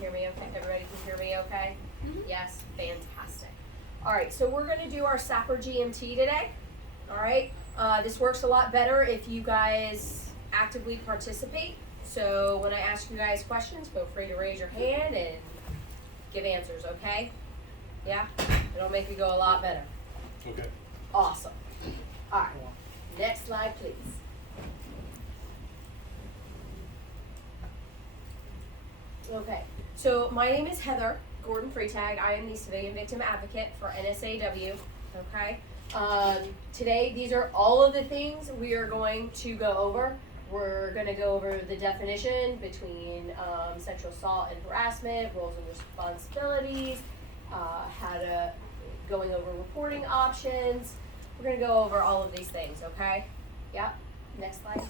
hear me okay? Everybody can hear me okay? Yes, fantastic. All right, so we're going to do our SAPR GMT today. All right, this works a lot better if you guys actively participate. So when I ask you guys questions, feel free to raise your hand and give answers, okay? Yeah? It'll make you go a lot better. Okay. Awesome. All right, next slide, please. Okay, so my name is Heather Gordon Freitag. I am the Civilian Victim Advocate for NSAW, okay? Today, these are all of the things we are going to go over. We're going to go over the definition between sexual assault and harassment, roles and responsibilities, going over reporting options. We're going to go over all of these things, okay? Yep, next slide.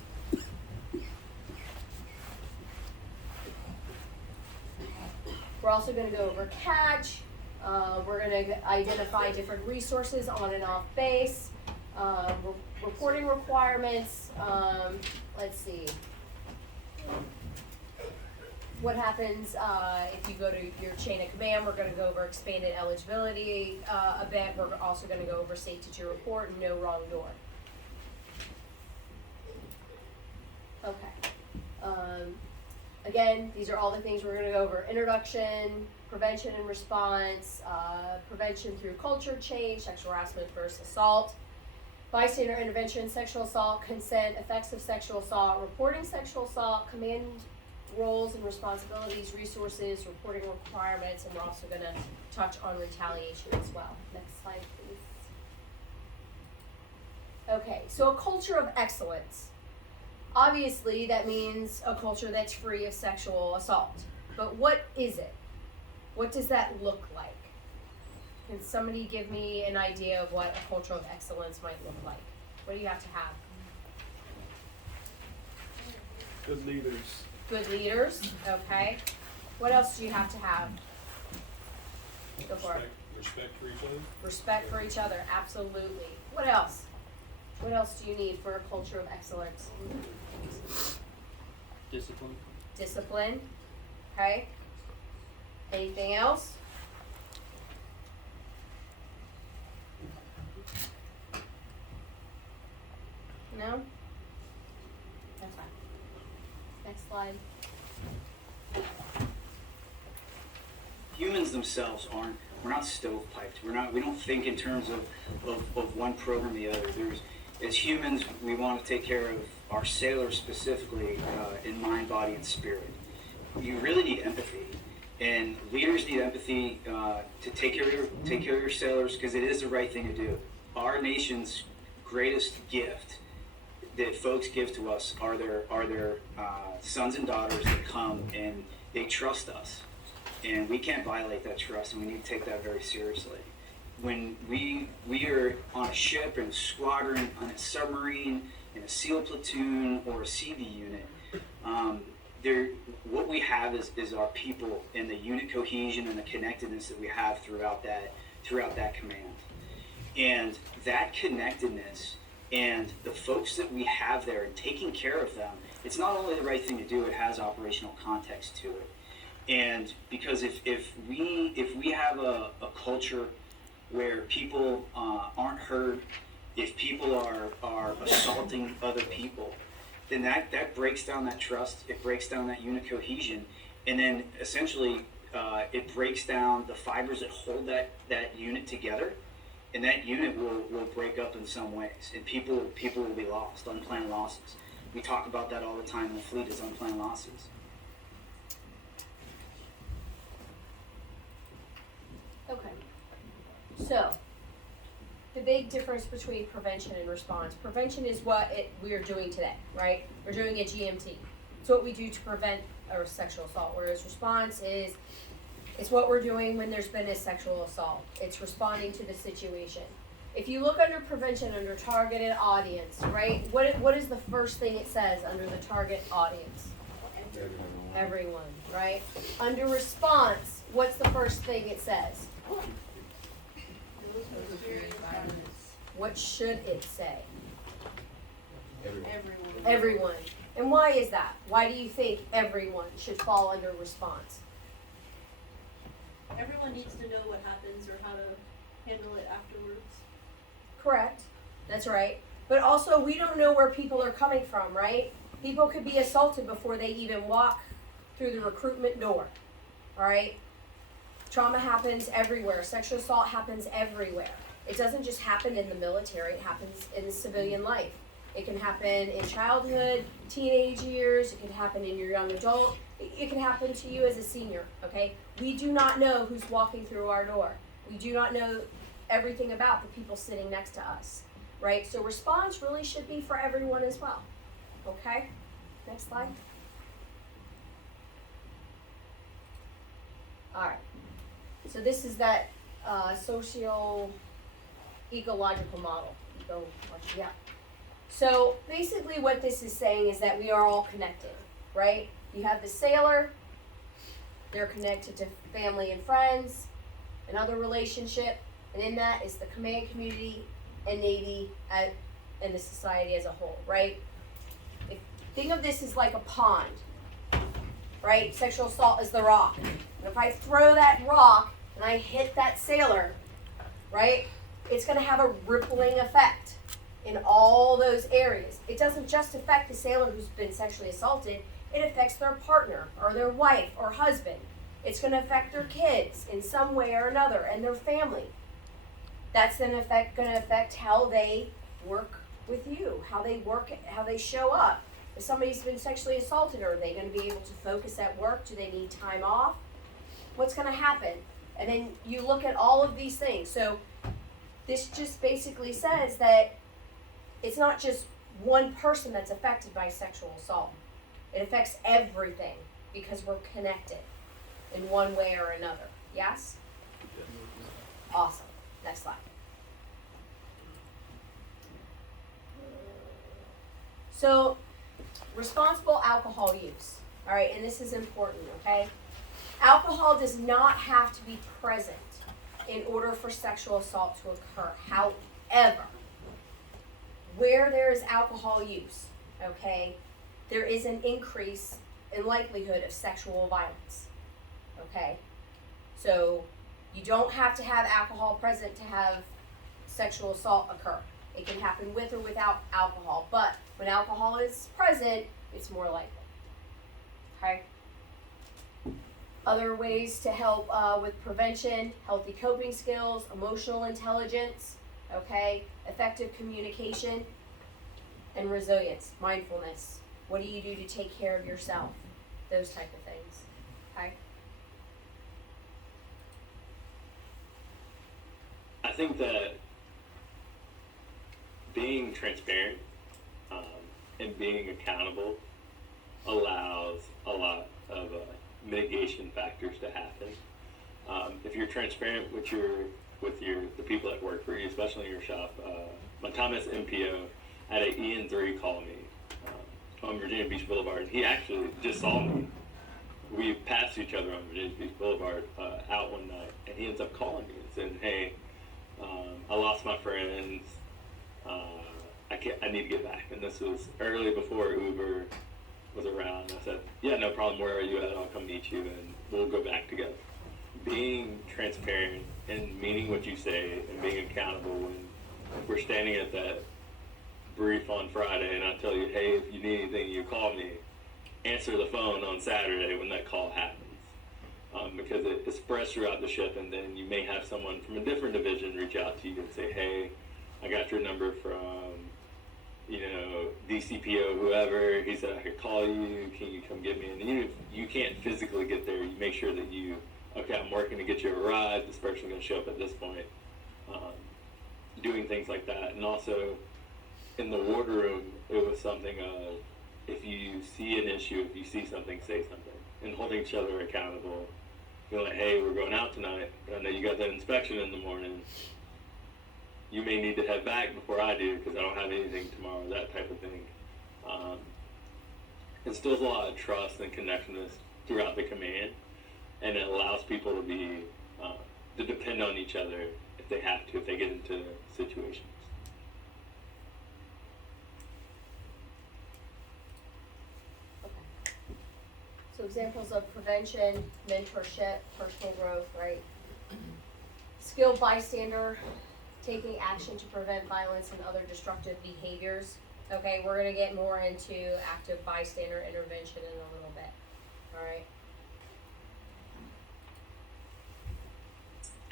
We're also going to go over catch. We're going to identify different resources on and off base, reporting requirements. Let's see. What happens if you go to your chain of command? We're going to go over expanded eligibility a bit. We're also going to go over safety to report and no wrong door. Okay. Again, these are all the things we're going to go over. Introduction, prevention and response, prevention through culture change, sexual harassment versus assault, bystander intervention, sexual assault, consent, effects of sexual assault, reporting sexual assault, command roles and responsibilities, resources, reporting requirements, and we're also going to touch on retaliation as well. Next slide, please. Okay, so a culture of excellence. Obviously, that means a culture that's free of sexual assault. But what is it? What does that look like? Can somebody give me an idea of what a culture of excellence might look like? What do you have to have? Good leaders. Good leaders, okay. What else do you have to have? Go for it. Respect for each other. Respect for each other, absolutely. What else? What else do you need for a culture of excellence? Discipline. Discipline, okay. Anything else? No? That's fine. Next slide. Humans themselves we're not stovepiped. We don't think in terms of one program or the other. As humans, we want to take care of our sailors specifically in mind, body, and spirit. You really need empathy, and leaders need empathy to take care of your sailors, because it is the right thing to do. Our nation's greatest gift that folks give to us are their sons and daughters that come and they trust us, and we can't violate that trust, and we need to take that very seriously. When we are on a ship, in a squadron, on a submarine, in a SEAL platoon, or a CV unit, what we have is our people and the unit cohesion and the connectedness that we have throughout that command. And that connectedness and the folks that we have there and taking care of them, it's not only the right thing to do, it has operational context to it. And because if we have a culture where people aren't heard, if people are assaulting other people, then that breaks down that trust, it breaks down that unit cohesion, and then essentially it breaks down the fibers that hold that unit together, and that unit will break up in some ways, and people will be lost, unplanned losses. We talk about that all the time in the fleet as unplanned losses. Okay. So, the big difference between prevention and response. Prevention is what we are doing today, right? We're doing a GMT. It's what we do to prevent a sexual assault, whereas response is it's what we're doing when there's been a sexual assault. It's responding to the situation. If you look under prevention, under targeted audience, right? What is the first thing it says under the target audience? Everyone, right? Under response, what's the first thing it says? What should it say? Everyone. And why is that? Why do you think everyone should fall under response? everyone needs to know what happens or how to handle it afterwards. Correct. That's right. But also, we don't know where people are coming from, right? People could be assaulted before they even walk through the recruitment door. All right? Trauma happens everywhere. Sexual assault happens everywhere. It doesn't just happen in the military, it happens in civilian life. It can happen in childhood, teenage years, it can happen in your young adult, it can happen to you as a senior, okay? We do not know who's walking through our door. We do not know everything about the people sitting next to us, right? So response really should be for everyone as well, okay? Next slide. All right, so this is that social ecological model. Yeah. So basically what this is saying is that we are all connected, right? You have the sailor, they're connected to family and friends, another relationship, and in that is the command community and Navy and the society as a whole, right? Think of this as like a pond, right? Sexual assault is the rock. And if I throw that rock and I hit that sailor, right, it's going to have a rippling effect in all those areas. It doesn't just affect the sailor who's been sexually assaulted, it affects their partner or their wife or husband. It's going to affect their kids in some way or another and their family. That's then going to affect how they work with you, how they work, how they show up. If somebody's been sexually assaulted, are they going to be able to focus at work? Do they need time off? What's going to happen? And then you look at all of these things. So this just basically says that it's not just one person that's affected by sexual assault. It affects everything because we're connected in one way or another. Yes? Awesome. Next slide. So, responsible alcohol use. All right, and this is important, okay? Alcohol does not have to be present in order for sexual assault to occur. However, where there is alcohol use, okay, there is an increase in likelihood of sexual violence, okay? So you don't have to have alcohol present to have sexual assault occur. It can happen with or without alcohol, but when alcohol is present, it's more likely, okay? Other ways to help with prevention: healthy coping skills, emotional intelligence, okay, effective communication, and resilience, mindfulness. What do you do to take care of yourself? Those type of things, okay? I think that being transparent and being accountable allows a lot of mitigation factors to happen. If you're transparent with the people that work for you, especially in your shop. My time as MPO, I had an EN3 call me on Virginia Beach Boulevard. He actually just saw me. We passed each other on Virginia Beach Boulevard out one night, and he ends up calling me and saying, "Hey, I lost my friends. I need to get back." And this was early before Uber was around. I said, "Yeah, no problem. Where are you at? I'll come meet you, and we'll go back together." Being transparent and meaning what you say and being accountable. When we're standing at that brief on Friday, and I tell you, "Hey, if you need anything, you call me." Answer the phone on Saturday when that call happens. Because it spreads throughout the ship, and then you may have someone from a different division reach out to you and say, "Hey, I got your number from, DCPO, whoever. He said I could call you. Can you come get me?" And even if you can't physically get there, you make sure that I'm working to get you a ride. This person's going to show up at this point. Doing things like that. And also, in the wardroom, it was something of, if you see an issue, if you see something, say something. And holding each other accountable. Being like, "Hey, we're going out tonight. I know you got that inspection in the morning. You may need to head back before I do because I don't have anything tomorrow," that type of thing. Instills a lot of trust and connectedness throughout the command, and it allows people to depend on each other if they have to, if they get into situations. Okay. So examples of prevention, mentorship, personal growth, right? Skilled bystander, taking action to prevent violence and other destructive behaviors. Okay, we're gonna get more into active bystander intervention in a little bit, alright?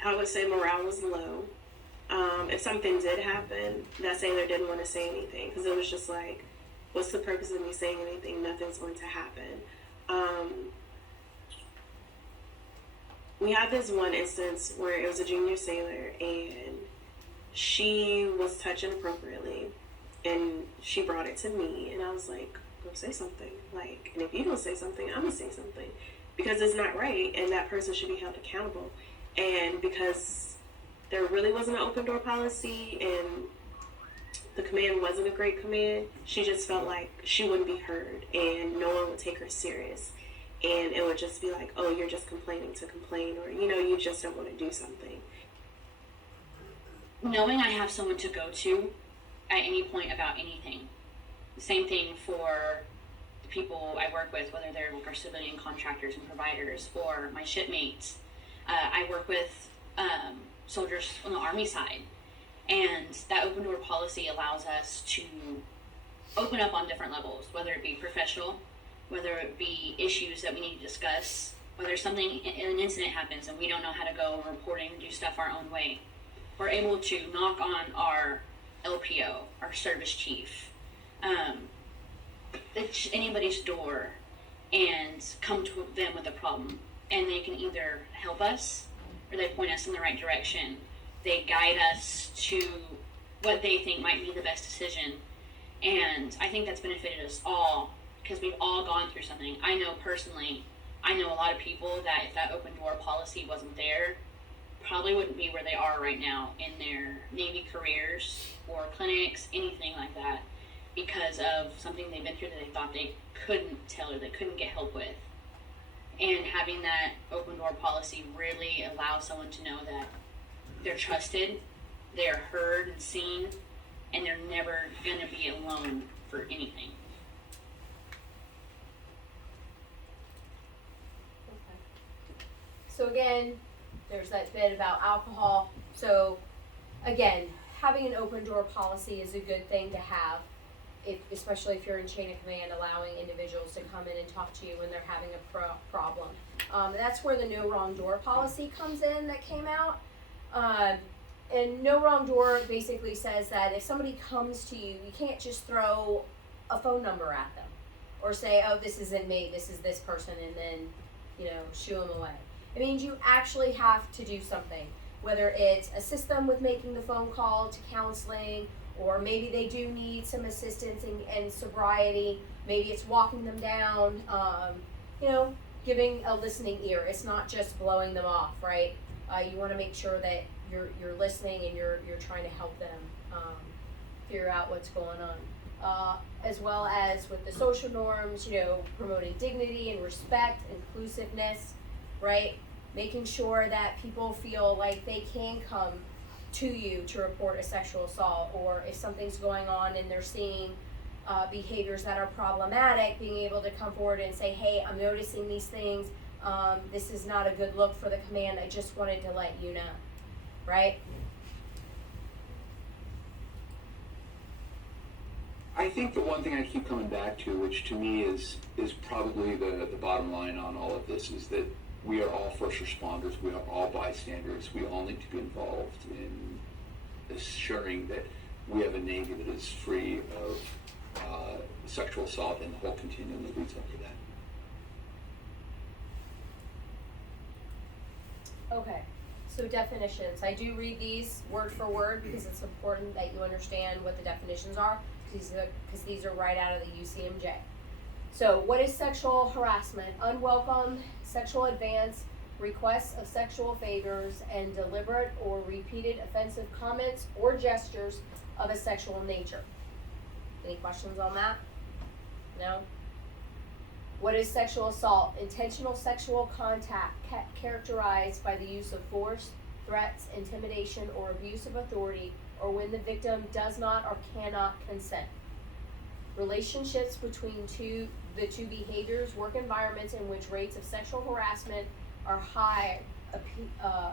I would say morale was low. If something did happen, that sailor didn't want to say anything because it was just like, what's the purpose of me saying anything? Nothing's going to happen. We had this one instance where it was a junior sailor and she was touched inappropriately and she brought it to me and I was like, go say something. Like, and if you don't say something, I'm gonna say something because it's not right and that person should be held accountable. And because there really wasn't an open door policy and the command wasn't a great command, she just felt like she wouldn't be heard and no one would take her serious. And it would just be like, oh, you're just complaining to complain, or, you know, you just don't want to do something. Knowing I have someone to go to at any point about anything. Same thing for the people I work with, whether they're like our civilian contractors and providers or my shipmates. I work with soldiers on the Army side, and that open door policy allows us to open up on different levels, whether it be professional, whether it be issues that we need to discuss, whether something, an incident happens and we don't know how to go reporting, do stuff our own way. We're able to knock on our LPO, our service chief, anybody's door and come to them with a problem. And they can either help us or they point us in the right direction. They guide us to what they think might be the best decision. And I think that's benefited us all because we've all gone through something. I know personally, I know a lot of people that if that open door policy wasn't there, probably wouldn't be where they are right now in their Navy careers or clinics, anything like that, because of something they've been through that they thought they couldn't tell or they couldn't get help with. And having that open door policy really allows someone to know that they're trusted, they're heard and seen, and they're never going to be alone for anything. Okay. So again, there's that bit about alcohol. So again, having an open door policy is a good thing to have, especially if you're in chain of command, allowing individuals to come in and talk to you when they're having a problem. That's where the no wrong door policy comes in that came out. And no wrong door basically says that if somebody comes to you, you can't just throw a phone number at them or say, oh, this isn't me, this is this person, and then, you know, shoo them away. It means you actually have to do something, whether it's assist them with making the phone call to counseling, or maybe they do need some assistance in sobriety. Maybe it's walking them down, you know, giving a listening ear. It's not just blowing them off, right? You want to make sure that you're listening and you're trying to help them figure out what's going on. As well as with the social norms, you know, promoting dignity and respect, inclusiveness, right? Making sure that people feel like they can come to you to report a sexual assault, or if something's going on and they're seeing behaviors that are problematic, being able to come forward and say, hey, I'm noticing these things, this is not a good look for the command, I just wanted to let you know, right? I think the one thing I keep coming back to, which to me is probably the bottom line on all of this, is that we are all first responders, we are all bystanders, we all need to be involved in assuring that we have a Navy that is free of sexual assault and the whole continuum that leads up to that. Okay, so definitions. I do read these word for word because it's important that you understand what the definitions are, because these are right out of the UCMJ. So what is sexual harassment? Unwelcome sexual advance, requests of sexual favors, and deliberate or repeated offensive comments or gestures of a sexual nature. Any questions on that? No? What is sexual assault? Intentional sexual contact characterized by the use of force, threats, intimidation, or abuse of authority, or when the victim does not or cannot consent. Relationships between the two behaviors, work environments in which rates of sexual harassment are high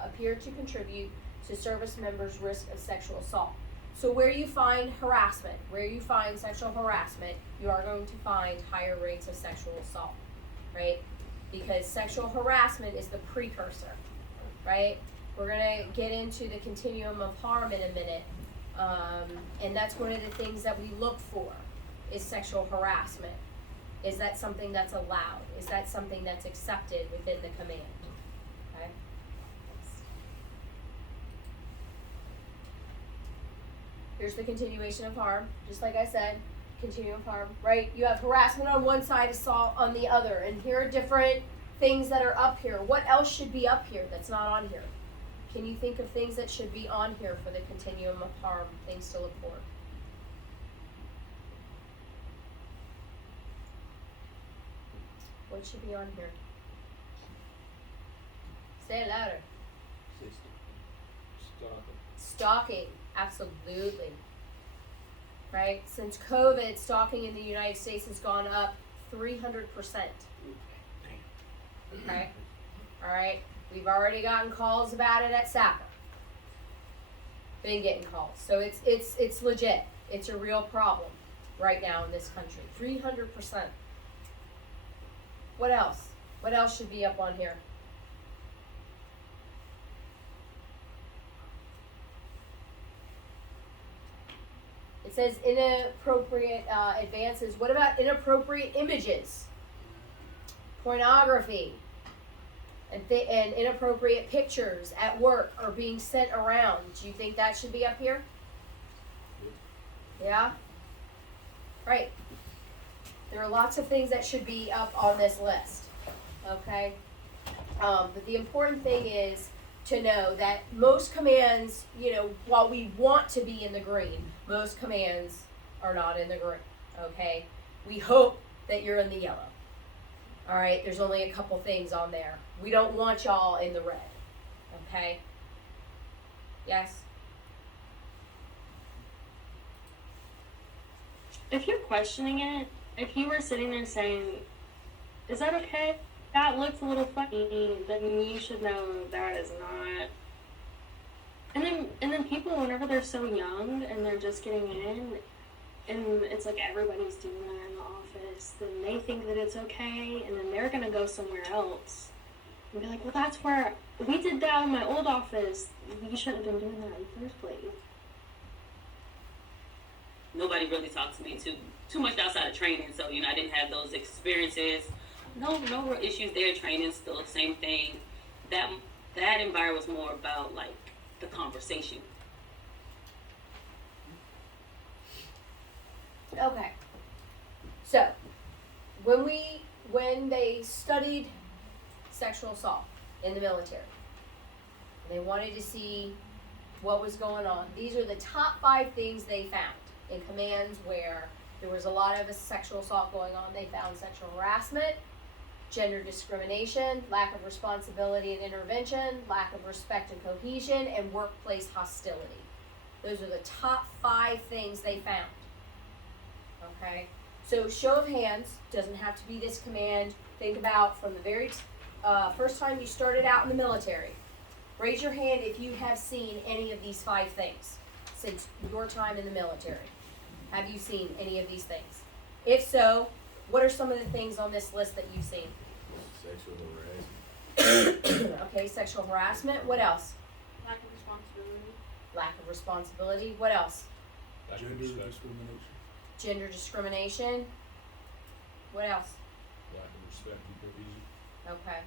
appear to contribute to service members' risk of sexual assault. So where you find harassment, where you find sexual harassment, you are going to find higher rates of sexual assault, right? Because sexual harassment is the precursor, right? We're gonna get into the continuum of harm in a minute, and that's one of the things that we look for, is sexual harassment. Is that something that's allowed? Is that something that's accepted within the command? Okay. Here's the continuation of harm. Just like I said, continuum of harm, right? You have harassment on one side, assault on the other. And here are different things that are up here. What else should be up here that's not on here? Can you think of things that should be on here for the continuum of harm, things to look for? What should be on here? Say it louder. Stalking, absolutely. Right? Since COVID, stalking in the United States has gone up 300%. Okay? Alright? We've already gotten calls about it at SAPR. Been getting calls. So it's legit. It's a real problem right now in this country. 300%. What else? What else should be up on here? It says inappropriate advances. What about inappropriate images? Pornography and inappropriate pictures at work are being sent around. Do you think that should be up here? Yeah? Right. There are lots of things that should be up on this list. Okay? But the important thing is to know that most commands, while we want to be in the green, most commands are not in the green. Okay? We hope that you're in the yellow. All right? There's only a couple things on there. We don't want y'all in the red. Okay? Yes? If you're questioning it, if you were sitting there saying, is that okay? That looks a little funny, then you should know that is not. And then people, whenever they're so young and they're just getting in, and it's like everybody's doing that in the office, then they think that it's okay, and then they're gonna go somewhere else and be like, well, that's where we did that in my old office. You shouldn't have been doing that in the first place. Nobody really talked to me too much outside of training, so I didn't have those experiences. No real issues there. Training still the same thing. That environment was more about like the conversation. Okay. So, when they studied sexual assault in the military, they wanted to see what was going on. These are the top 5 things they found in commands where there was a lot of sexual assault going on. They found sexual harassment, gender discrimination, lack of responsibility and intervention, lack of respect and cohesion, and workplace hostility. Those are the top 5 things they found. Okay? So show of hands, doesn't have to be this command. Think about from the very first time you started out in the military. Raise your hand if you have seen any of these 5 things since your time in the military. Have you seen any of these things? If so, what are some of the things on this list that you've seen? Sexual harassment. Okay, sexual harassment. What else? Lack of responsibility. Lack of responsibility. What else? Gender discrimination. Gender discrimination. What else? Lack of respect and cohesion. Okay.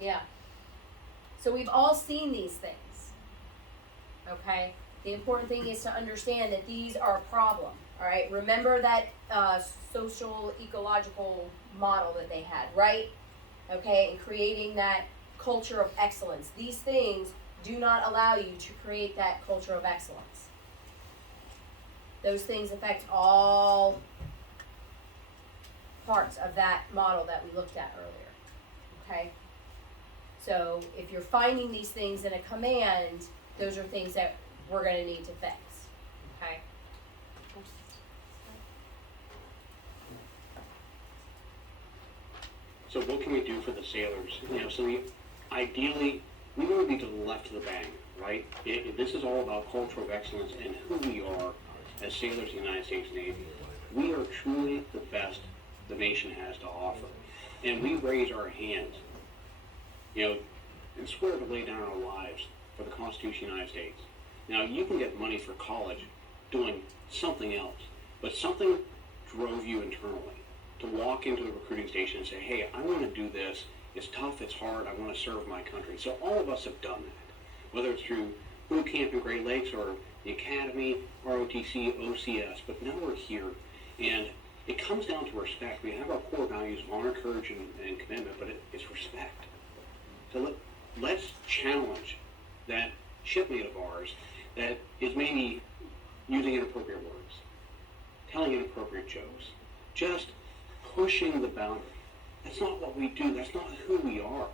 Yeah. So we've all seen these things. Okay? The important thing is to understand that these are a problem. All right? Remember that social ecological model that they had, right? Okay? And creating that culture of excellence. These things do not allow you to create that culture of excellence. Those things affect all parts of that model that we looked at earlier. Okay? So if you're finding these things in a command, those are things that we're going to need to fix. Okay? So what can we do for the sailors? You know, so ideally, we want to be to the left of the bang, right? This is all about culture of excellence and who we are as sailors in the United States Navy. We are truly the best the nation has to offer. And we raise our hands, you know, and swear to lay down our lives for the Constitution of the United States. Now, you can get money for college doing something else, but something drove you internally to walk into the recruiting station and say, hey, I want to do this. It's tough, it's hard, I want to serve my country. So all of us have done that, whether it's through boot camp in Great Lakes or the Academy, ROTC, OCS, but now we're here. And it comes down to respect. We have our core values of honor, courage, and commitment, but it's respect. So let's challenge that shipmate of ours that is maybe using inappropriate words, telling inappropriate jokes, just pushing the boundary. That's not what we do. That's not who we are.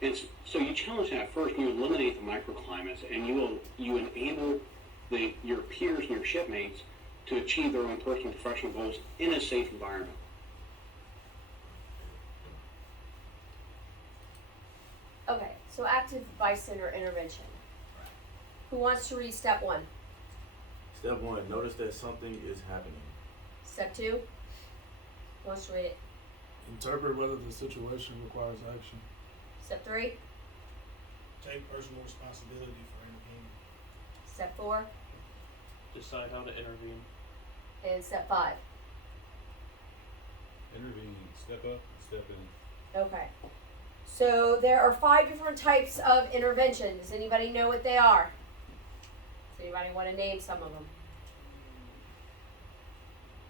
And so you challenge that first, and you eliminate the microclimates, and you enable your peers and your shipmates to achieve their own personal and professional goals in a safe environment. Okay, so active bystander intervention. Who wants to read step 1? Step 1, notice that something is happening. Step 2? Who wants to read it? Interpret whether the situation requires action. Step 3? Take personal responsibility for intervening. Step 4? Decide how to intervene. And step 5? Intervene, step up, step in. Okay. So there are 5 different types of intervention. Does anybody know what they are? Does anybody want to name some of them?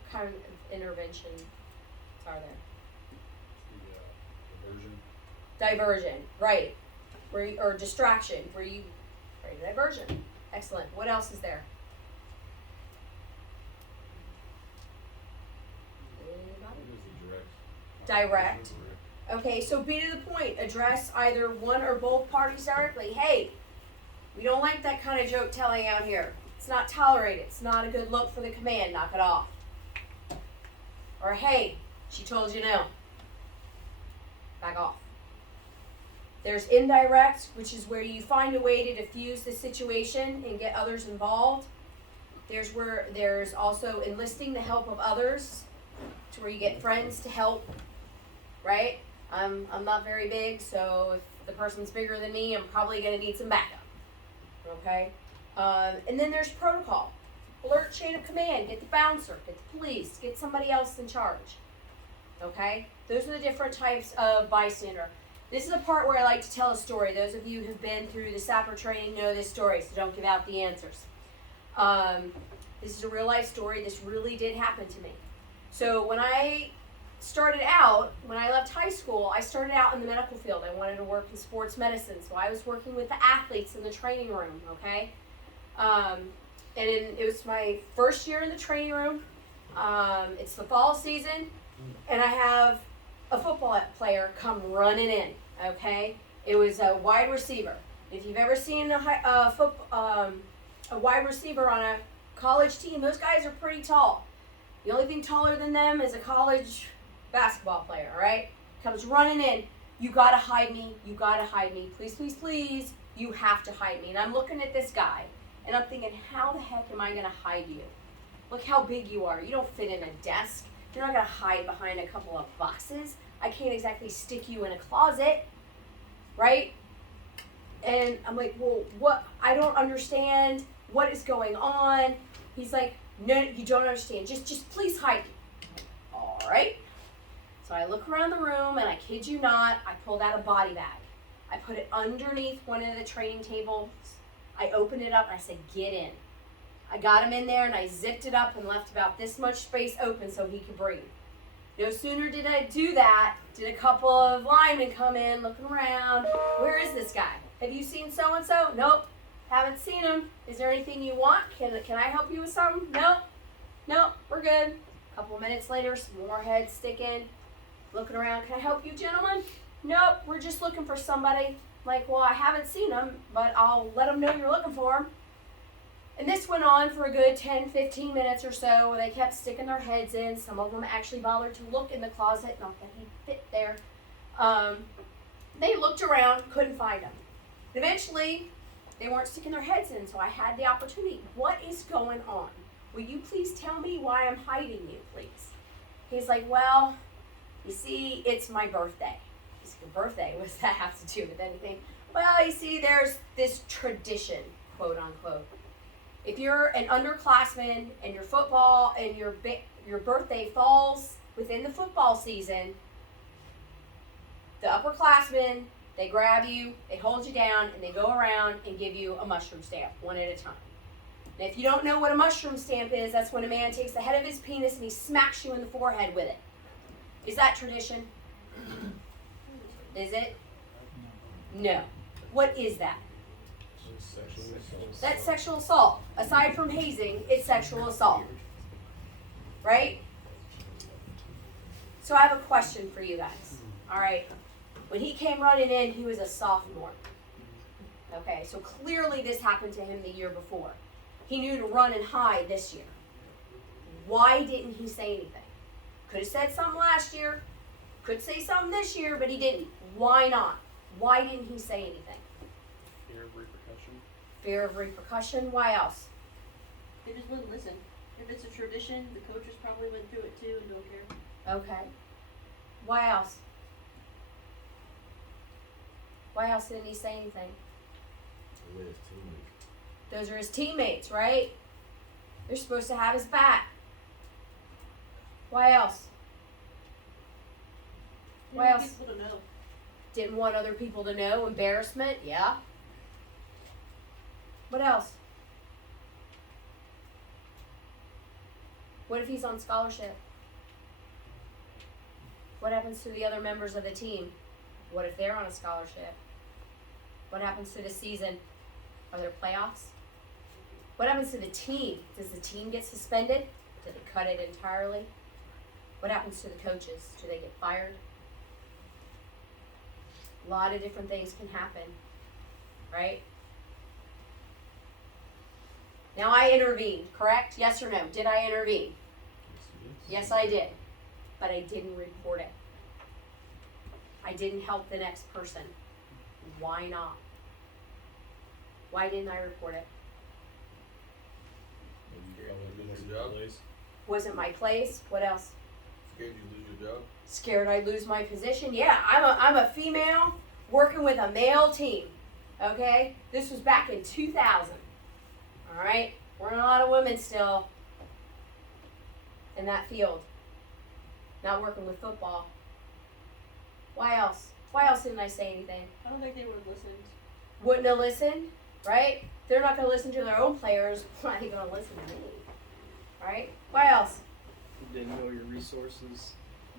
What kind of interventions are there? Diversion, right. Or distraction, right, diversion. Excellent. What else is there? Direct. Okay, so be to the point. Address either one or both parties directly. Hey, we don't like that kind of joke telling out here. It's not tolerated. It's not a good look for the command. Knock it off. Or hey, she told you no. Back off. There's indirect, which is where you find a way to diffuse the situation and get others involved. There's also enlisting the help of others, to where you get friends to help, right? I'm not very big, so if the person's bigger than me, I'm probably going to need some backup, okay? And then there's protocol. Alert chain of command, get the bouncer, get the police, get somebody else in charge, okay? Those are the different types of bystander. This is a part where I like to tell a story. Those of you who've been through the SAPR training know this story, so don't give out the answers. This is a real life story. This really did happen to me. So when I started out, when I left high school, I started out in the medical field. I wanted to work in sports medicine, so I was working with the athletes in the training room, okay? It was my first year in the training room. It's the fall season, and I have a football player come running in, okay? It was a wide receiver. If you've ever seen a wide receiver on a college team, those guys are pretty tall. The only thing taller than them is a college basketball player, all right? Comes running in. You gotta hide me. You gotta hide me. Please, please, please. You have to hide me. And I'm looking at this guy, and I'm thinking, how the heck am I gonna hide you? Look how big you are. You don't fit in a desk. You're not gonna hide behind a couple of boxes. I can't exactly stick you in a closet, right? And I'm like, well, what? I don't understand. What is going on? He's like, no, you don't understand. Just please hide me. All right. So I look around the room, and I kid you not, I pulled out a body bag. I put it underneath one of the training tables. I opened it up, and I said, get in. I got him in there, and I zipped it up and left about this much space open so he could breathe. No sooner did I do that, did a couple of linemen come in, looking around. Where is this guy? Have you seen so-and-so? Nope. Haven't seen him. Is there anything you want? Can I help you with something? Nope, we're good. A couple of minutes later, some more heads sticking, looking around. Can I help you, gentlemen? Nope, we're just looking for somebody. Like, well, I haven't seen him, but I'll let them know you're looking for him. And this went on for a good 10, 15 minutes or so, where they kept sticking their heads in. Some of them actually bothered to look in the closet, not that he fit there. They looked around, couldn't find him. Eventually, they weren't sticking their heads in, so I had the opportunity. What is going on? Will you please tell me why I'm hiding you, please? He's like, well, you see, it's my birthday. He's like, your birthday? What does that have to do with anything? Well, you see, there's this tradition, quote unquote. If you're an underclassman and your football and your birthday falls within the football season, the upperclassmen, they grab you, they hold you down, and they go around and give you a mushroom stamp, one at a time. And if you don't know what a mushroom stamp is, that's when a man takes the head of his penis and he smacks you in the forehead with it. Is that tradition? Is it? No. What is that? That's sexual assault. Aside from hazing, it's sexual assault. Right? So I have a question for you guys. All right. When he came running in, he was a sophomore. Okay, so clearly this happened to him the year before. He knew to run and hide this year. Why didn't he say anything? Could have said something last year. Could say something this year, but he didn't. Why not? Why didn't he say anything? Fear of repercussion. Fear of repercussion. Why else? They just wouldn't listen. If it's a tradition, the coaches probably went through it too and don't care. Okay. Why else? Why else didn't he say anything? Those are his teammates, right? They're supposed to have his back. Why else? Why else? People to know. Didn't want other people to know. Embarrassment, yeah. What else? What if he's on scholarship? What happens to the other members of the team? What if they're on a scholarship? What happens to the season? Are there playoffs? What happens to the team? Does the team get suspended? Do they cut it entirely? What happens to the coaches? Do they get fired? A lot of different things can happen, right? Now I intervened, correct? Yes or no? Did I intervene? Yes, I did. But I didn't report it. I didn't help the next person. Why not? Why didn't I report it? Wasn't my place. What else? Scared you lose your job? Scared I'd lose my position. Yeah, I'm a female working with a male team. Okay? This was back in 2000. All right? We're a lot of women still in that field. Not working with football. Why else? Why else didn't I say anything? I don't think they would have listened. Wouldn't have listened, right? They're not going to listen to their own players. Why are they going to listen to me? Right? Why else? You didn't know your resources.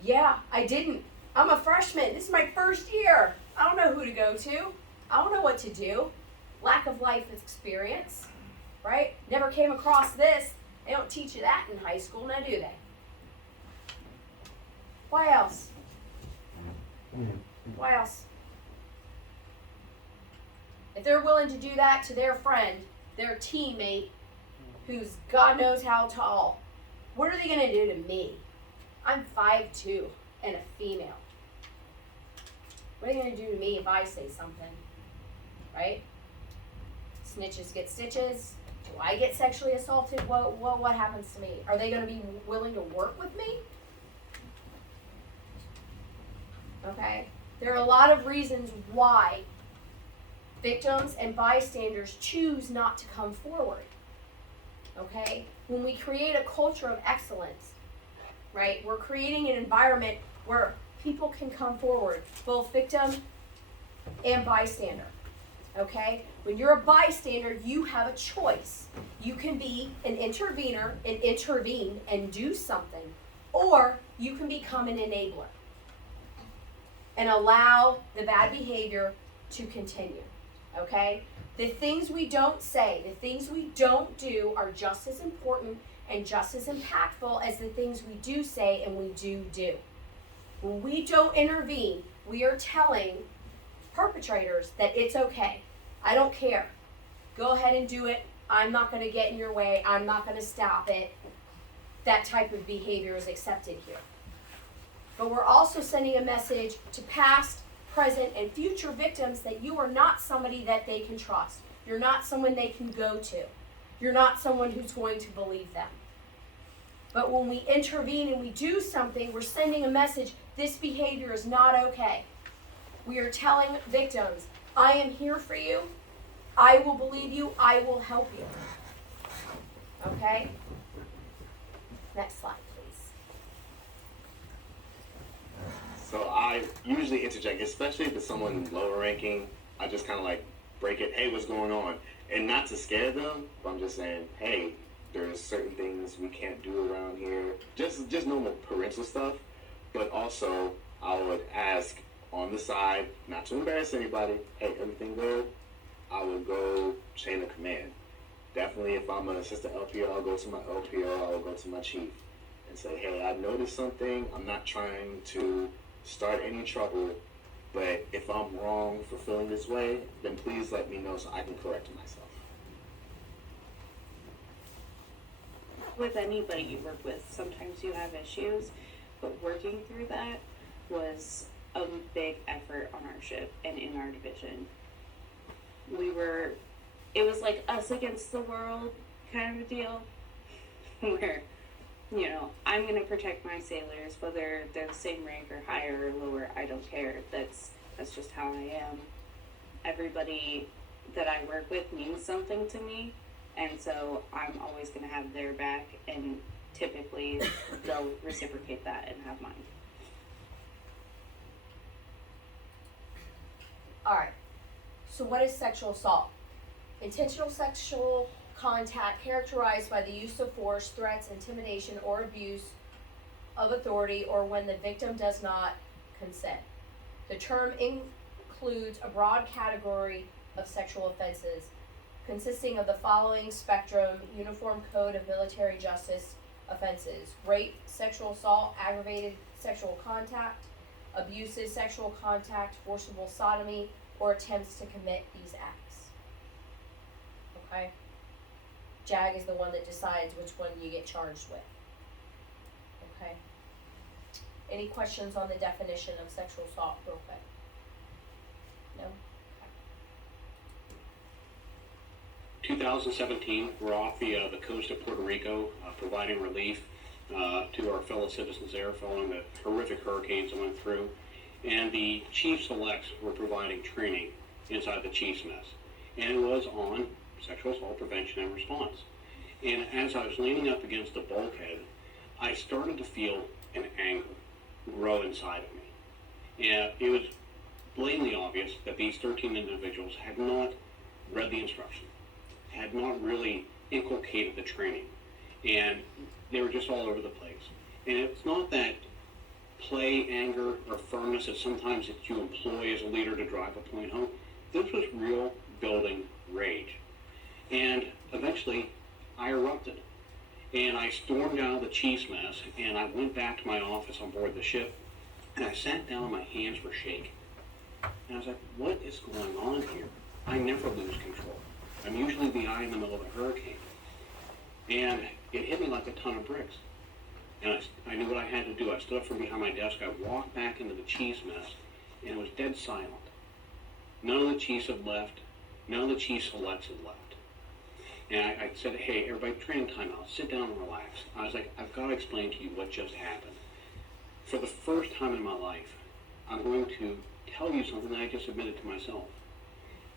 Yeah, I didn't. I'm a freshman. This is my first year. I don't know who to go to. I don't know what to do. Lack of life experience, right? Never came across this. They don't teach you that in high school, now do they? Why else? Why else? If they're willing to do that to their friend, their teammate, who's God knows how tall, what are they going to do to me? I'm 5'2" and a female. What are they going to do to me if I say something? Right? Snitches get stitches. Do I get sexually assaulted? What happens to me? Are they going to be willing to work with me? Okay? There are a lot of reasons why victims and bystanders choose not to come forward. Okay? When we create a culture of excellence, right, we're creating an environment where people can come forward, both victim and bystander. Okay? When you're a bystander, you have a choice. You can be an intervener and intervene and do something, or you can become an enabler and allow the bad behavior to continue. Okay? The things we don't say, the things we don't do are just as important and just as impactful as the things we do say and we do. When we don't intervene, we are telling perpetrators that it's okay. I don't care. Go ahead and do it. I'm not going to get in your way. I'm not going to stop it. That type of behavior is accepted here. But we're also sending a message to past, present, and future victims that you are not somebody that they can trust. You're not someone they can go to. You're not someone who's going to believe them. But when we intervene and we do something, we're sending a message, this behavior is not okay. We are telling victims, I am here for you. I will believe you. I will help you. Okay? Next slide, please. So I usually interject, especially if it's someone lower ranking. I just kind of like break it. Hey, what's going on? And not to scare them, but I'm just saying, hey, there's certain things we can't do around here. Just normal parental stuff. But also, I would ask on the side, not to embarrass anybody, hey, everything good? I would go chain of command. Definitely, if I'm an assistant LPO, I'll go to my LPO, I'll go to my chief and say, hey, I noticed something. I'm not trying to start any trouble, but if I'm wrong for feeling this way, then please let me know so I can correct myself. With anybody you work with, sometimes you have issues, but working through that was a big effort on our ship and in our division. It was like us against the world kind of a deal, where, you know, I'm going to protect my sailors, whether they're the same rank or higher or lower, I don't care. That's just how I am. Everybody that I work with means something to me, and so I'm always going to have their back, and typically they'll reciprocate that and have mine. All right. So what is sexual assault? Intentional sexual contact characterized by the use of force, threats, intimidation, or abuse of authority, or when the victim does not consent. The term includes a broad category of sexual offenses consisting of the following spectrum: Uniform Code of Military Justice offenses: rape, sexual assault, aggravated sexual contact, abusive sexual contact, forcible sodomy, or attempts to commit these acts. Okay? JAG is the one that decides which one you get charged with. Okay? Any questions on the definition of sexual assault real quick? No? 2017, we're off the coast of Puerto Rico, providing relief to our fellow citizens there following the horrific hurricanes that went through. And the chief selects were providing training inside the chief's mess. And it was on sexual assault prevention and response. And as I was leaning up against the bulkhead, I started to feel an anger grow inside of me. And it was blatantly obvious that these 13 individuals had not read the instruction, had not really inculcated the training, and they were just all over the place. And it's not that play, anger, or firmness that sometimes that you employ as a leader to drive a point home. This was real building rage. And eventually, I erupted. And I stormed out of the chief's mess, and I went back to my office on board the ship, and I sat down, my hands were shaking. And I was like, what is going on here? I never lose control. I'm usually the eye in the middle of a hurricane. And it hit me like a ton of bricks. And I knew what I had to do. I stood up from behind my desk, I walked back into the chief's mess, and it was dead silent. None of the chiefs had left. None of the chief selects had left. And I said, hey, everybody, training time out. Sit down and relax. I was like, I've got to explain to you what just happened. For the first time in my life, I'm going to tell you something that I just admitted to myself.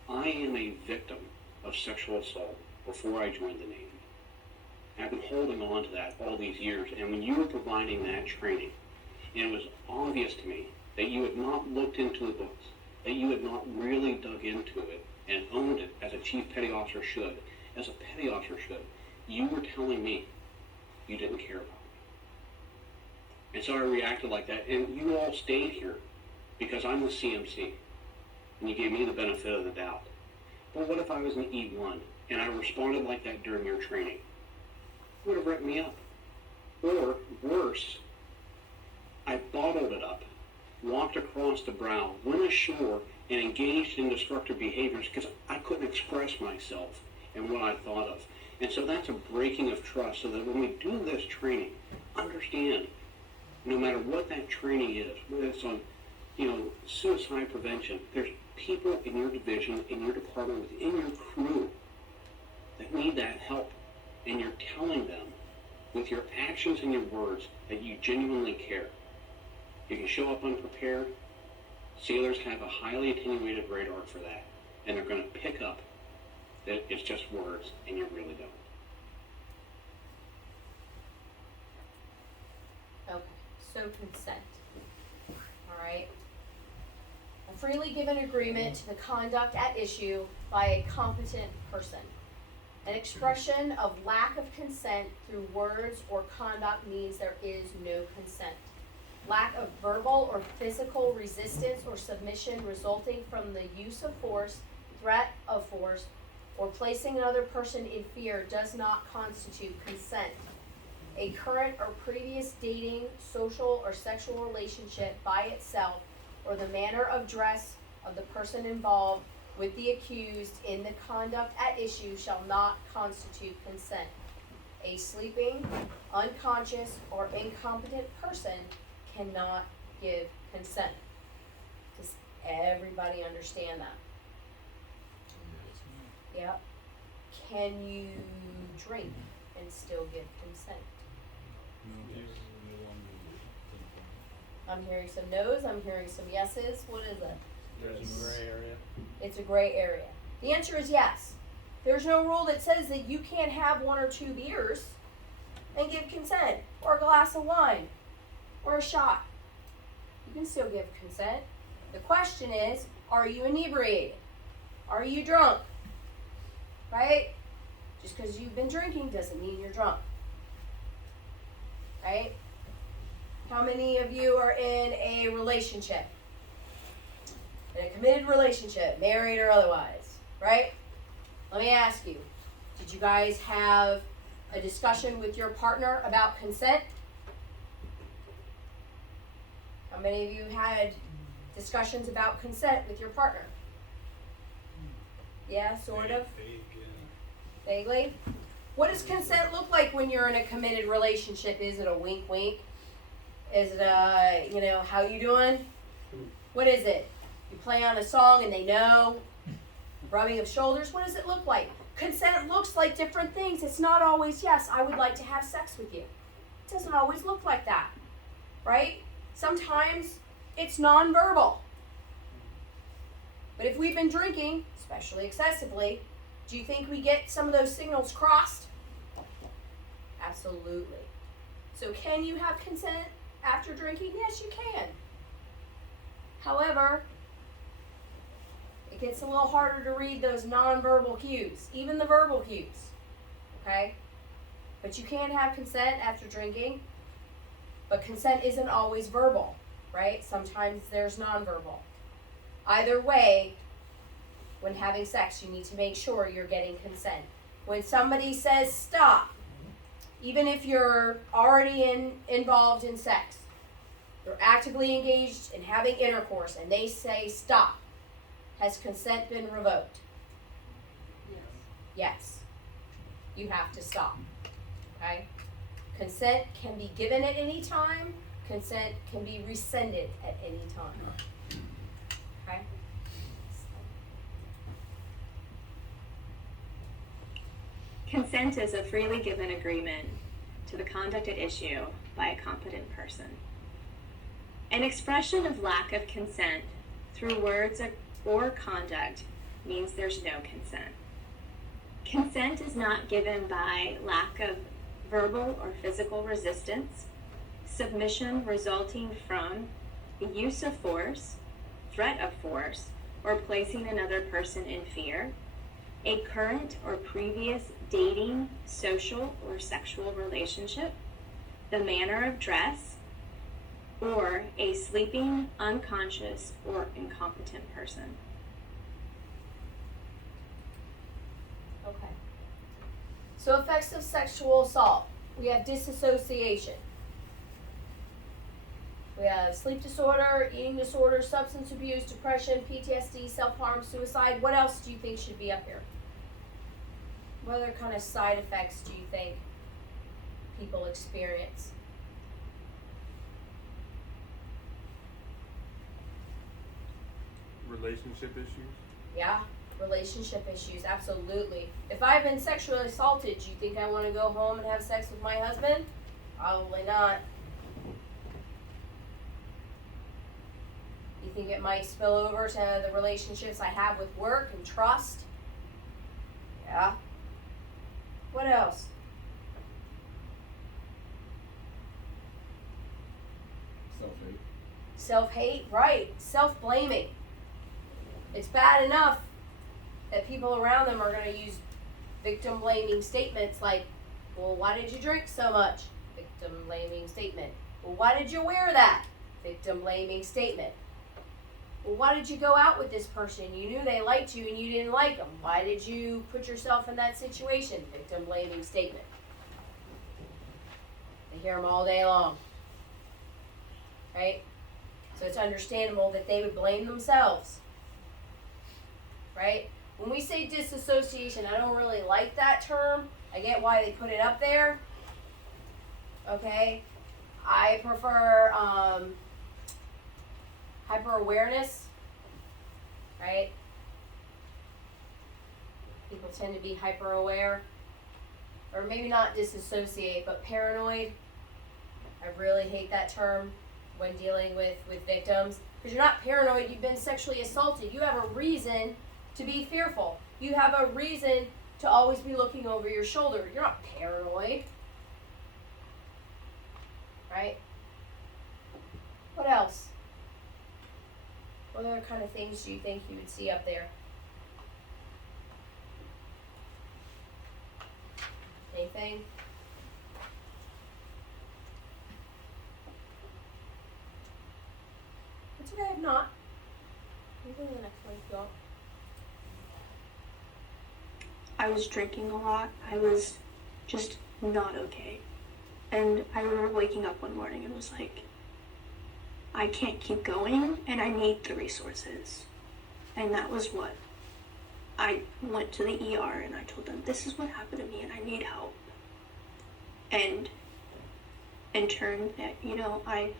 I am a victim of sexual assault before I joined the Navy. And I've been holding on to that all these years. And when you were providing that training, and it was obvious to me that you had not looked into the books, that you had not really dug into it and owned it as a chief petty officer should, as a petty officer should, you were telling me you didn't care about me. And so I reacted like that, and you all stayed here because I'm the CMC, and you gave me the benefit of the doubt. But what if I was an E1 and I responded like that during your training? It would have written me up. Or worse, I bottled it up, walked across the brow, went ashore, and engaged in destructive behaviors because I couldn't express myself and what I thought of. And so that's a breaking of trust, so that when we do this training, understand no matter what that training is, whether it's on, suicide prevention, there's people in your division, in your department, within your crew that need that help. And you're telling them with your actions and your words that you genuinely care. If you show up unprepared, sailors have a highly attenuated radar for that. And they're going to pick up that it's just words and you really don't. Okay, so consent. Alright. A freely given agreement to the conduct at issue by a competent person. An expression of lack of consent through words or conduct means there is no consent. Lack of verbal or physical resistance or submission resulting from the use of force, threat of force, or placing another person in fear does not constitute consent. A current or previous dating, social, or sexual relationship by itself, or the manner of dress of the person involved with the accused in the conduct at issue shall not constitute consent. A sleeping, unconscious, or incompetent person cannot give consent. Does everybody understand that? Yep. Can you drink and still give consent? I'm hearing some no's, I'm hearing some yeses. What is it? There's a gray area. It's a gray area. The answer is yes. There's no rule that says that you can't have 1 or 2 beers and give consent, or a glass of wine, or a shot. You can still give consent. The question is, are you inebriated? Are you drunk? Right? Just because you've been drinking doesn't mean you're drunk. Right? How many of you are in a relationship? In a committed relationship, married or otherwise, right? Let me ask you, did you guys have a discussion with your partner about consent? How many of you had discussions about consent with your partner? Yeah, sort of? Vaguely? What does consent look like when you're in a committed relationship? Is it a wink wink? Is it a, how you doing? What is it? You play on a song and they know? Rubbing of shoulders? What does it look like? Consent looks like different things. It's not always, yes, I would like to have sex with you. It doesn't always look like that, right? Sometimes it's nonverbal. But if we've been drinking, especially excessively, do you think we get some of those signals crossed? Absolutely. So can you have consent after drinking? Yes, you can. However, it gets a little harder to read those nonverbal cues, even the verbal cues, okay? But you can have consent after drinking, but consent isn't always verbal, right? Sometimes there's nonverbal. Either way, when having sex, you need to make sure you're getting consent. When somebody says stop, even if you're already involved in sex, you're actively engaged in having intercourse, and they say stop, has consent been revoked? Yes. You have to stop. Okay? Consent can be given at any time. Consent can be rescinded at any time. Okay? Consent is a freely given agreement to the conduct at issue by a competent person. An expression of lack of consent through words or conduct means there's no consent. Consent is not given by lack of verbal or physical resistance, submission resulting from the use of force, threat of force, or placing another person in fear, a current or previous dating, social, or sexual relationship, the manner of dress, or a sleeping, unconscious, or incompetent person. Okay. So effects of sexual assault. We have disassociation. We have sleep disorder, eating disorder, substance abuse, depression, PTSD, self-harm, suicide. What else do you think should be up here? What other kind of side effects do you think people experience? Relationship issues? Yeah, relationship issues, absolutely. If I've been sexually assaulted, do you think I want to go home and have sex with my husband? Probably not. You think it might spill over to the relationships I have with work and trust? Yeah. What else? Self-hate. Self-hate, right. Self-blaming. It's bad enough that people around them are going to use victim-blaming statements like, well, why did you drink so much? Victim-blaming statement. Well, why did you wear that? Victim-blaming statement. Well, why did you go out with this person? You knew they liked you and you didn't like them. Why did you put yourself in that situation? Victim-blaming statement. They hear them all day long. Right? So it's understandable that they would blame themselves. Right? When we say disassociation, I don't really like that term. I get why they put it up there. Okay? I prefer hyper-awareness. Right? People tend to be hyper-aware. Or maybe not disassociate, but paranoid. I really hate that term when dealing with victims. Because you're not paranoid, you've been sexually assaulted. You have a reason to be fearful. You have a reason to always be looking over your shoulder. You're not paranoid. Right? What else? What other kind of things do you think you would see up there? Anything? It's okay if not. We'll go to the next one if you want. I was drinking a lot. I was just not okay. And I remember waking up one morning and was like, I can't keep going and I need the resources. And that was what I went to the ER and I told them, this is what happened to me and I need help. And in turn, you know, I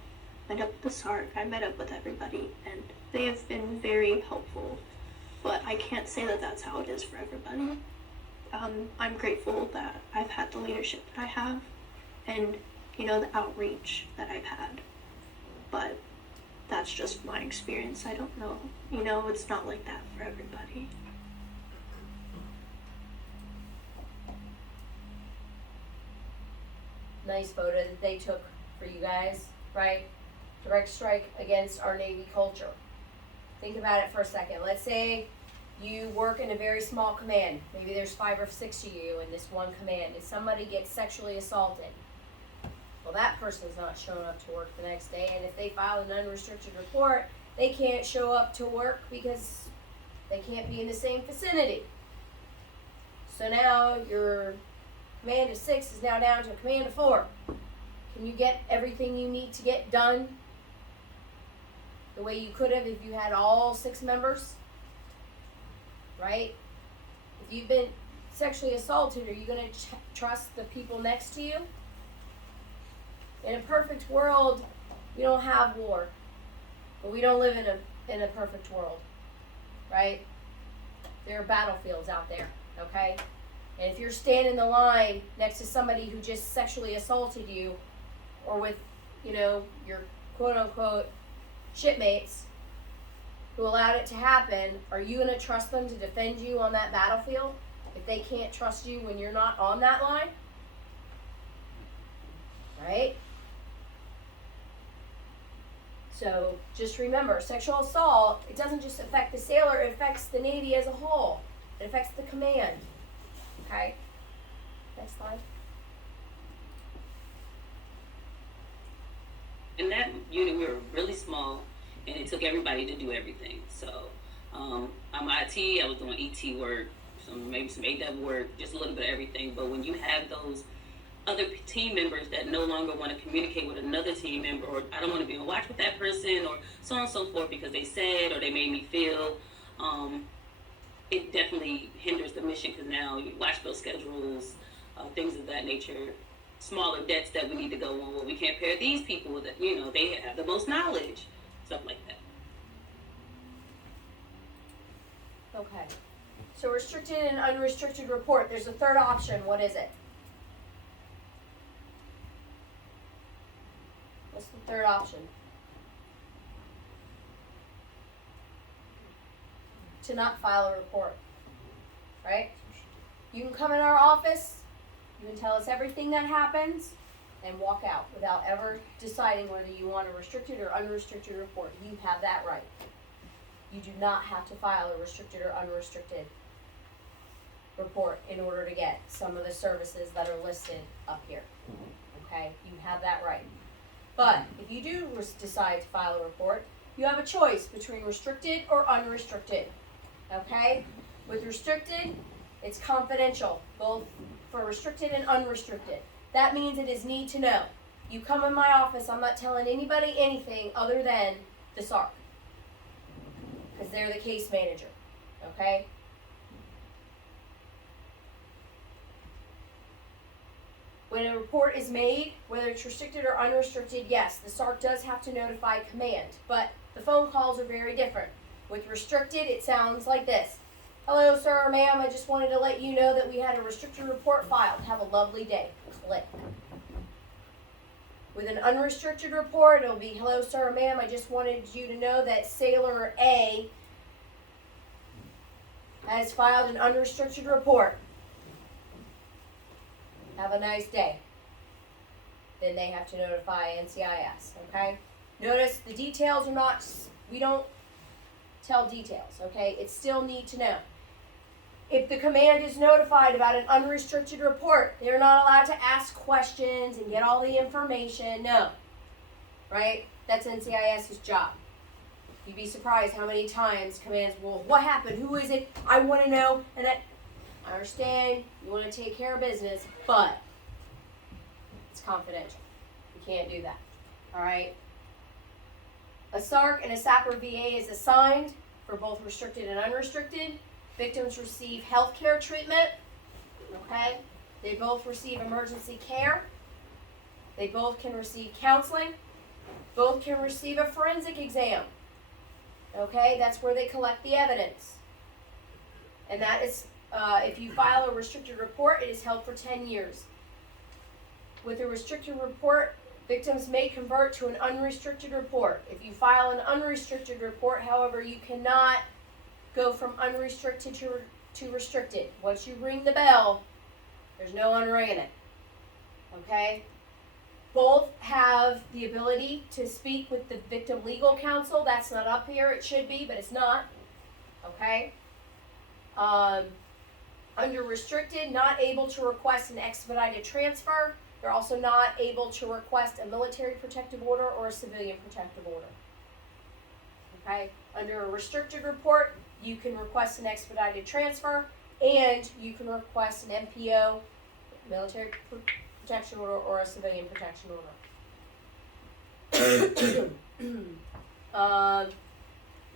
met up with the SARC, I met up with everybody, and they have been very helpful. But I can't say that that's how it is for everybody. I'm grateful that I've had the leadership that I have and, you know, the outreach that I've had. But that's just my experience. I don't know. You know, it's not like that for everybody. Nice photo that they took for you guys, right? Direct strike against our Navy culture. Think about it for a second. Let's say you work in a very small command. Maybe there's 5 or 6 of you in this one command, and somebody gets sexually assaulted. Well, that person's not showing up to work the next day, and if they file an unrestricted report, they can't show up to work because they can't be in the same vicinity. So now your command of 6 is now down to a command of 4. Can you get everything you need to get done the way you could have if you had all 6 members? Right? If you've been sexually assaulted, are you going to trust the people next to you? In a perfect world, we don't have war. But we don't live in a perfect world. Right? There are battlefields out there, okay? And if you're standing in the line next to somebody who just sexually assaulted you, or with, you know, your quote-unquote shipmates who allowed it to happen, are you going to trust them to defend you on that battlefield if they can't trust you when you're not on that line? Right? So just remember, sexual assault, it doesn't just affect the sailor, it affects the Navy as a whole. It affects the command. Okay? Next slide. In that unit, we were really small, and it took everybody to do everything. So I'm IT, I was doing ET work, maybe some AW work, just a little bit of everything. But when you have those other team members that no longer want to communicate with another team member, or I don't want to be on watch with that person, or so on and so forth, because they said or they made me feel, it definitely hinders the mission, because now you watch those schedules, things of that nature, smaller debts that we need to go on. Well, we can't pair these people that, you know, they have the most knowledge, stuff like that. Okay. So restricted and unrestricted report. There's a third option. What is it? What's the third option? To not file a report. Right? You can come in our office, you can tell us everything that happens, and walk out without ever deciding whether you want a restricted or unrestricted report. You have that right. You do not have to file a restricted or unrestricted report in order to get some of the services that are listed up here. Okay? You have that right. But if you do decide to file a report, you have a choice between restricted or unrestricted. Okay? With restricted, it's confidential, both for restricted and unrestricted. That means it is need to know. You come in my office, I'm not telling anybody anything other than the SARC. Because they're the case manager. Okay? When a report is made, whether it's restricted or unrestricted, yes, the SARC does have to notify command. But the phone calls are very different. With restricted, it sounds like this. Hello, sir or ma'am, I just wanted to let you know that we had a restricted report filed. Have a lovely day. Click. With an unrestricted report, it'll be, hello, sir or ma'am, I just wanted you to know that Sailor A has filed an unrestricted report. Have a nice day. Then they have to notify NCIS, okay? Notice the details are not, we don't tell details, okay? It's still need to know. If the command is notified about an unrestricted report, they're not allowed to ask questions and get all the information. No. Right? That's NCIS's job. You'd be surprised how many times commands will, what happened? Who is it? I want to know. And I understand you want to take care of business, but it's confidential. You can't do that. All right? A SARC and a SAPR VA is assigned for both restricted and unrestricted. Victims receive health care treatment, okay? They both receive emergency care. They both can receive counseling. Both can receive a forensic exam, okay? That's where they collect the evidence. And that is, if you file a restricted report, it is held for 10 years. With a restricted report, victims may convert to an unrestricted report. If you file an unrestricted report, however, you cannot go from unrestricted to restricted. Once you ring the bell, there's no unringing it. Okay? Both have the ability to speak with the victim legal counsel. That's not up here. It should be, but it's not. Okay? Under restricted, not able to request an expedited transfer. They're also not able to request a military protective order or a civilian protective order. Okay? Under a restricted report, you can request an expedited transfer, and you can request an MPO, military protection order, or a civilian protection order.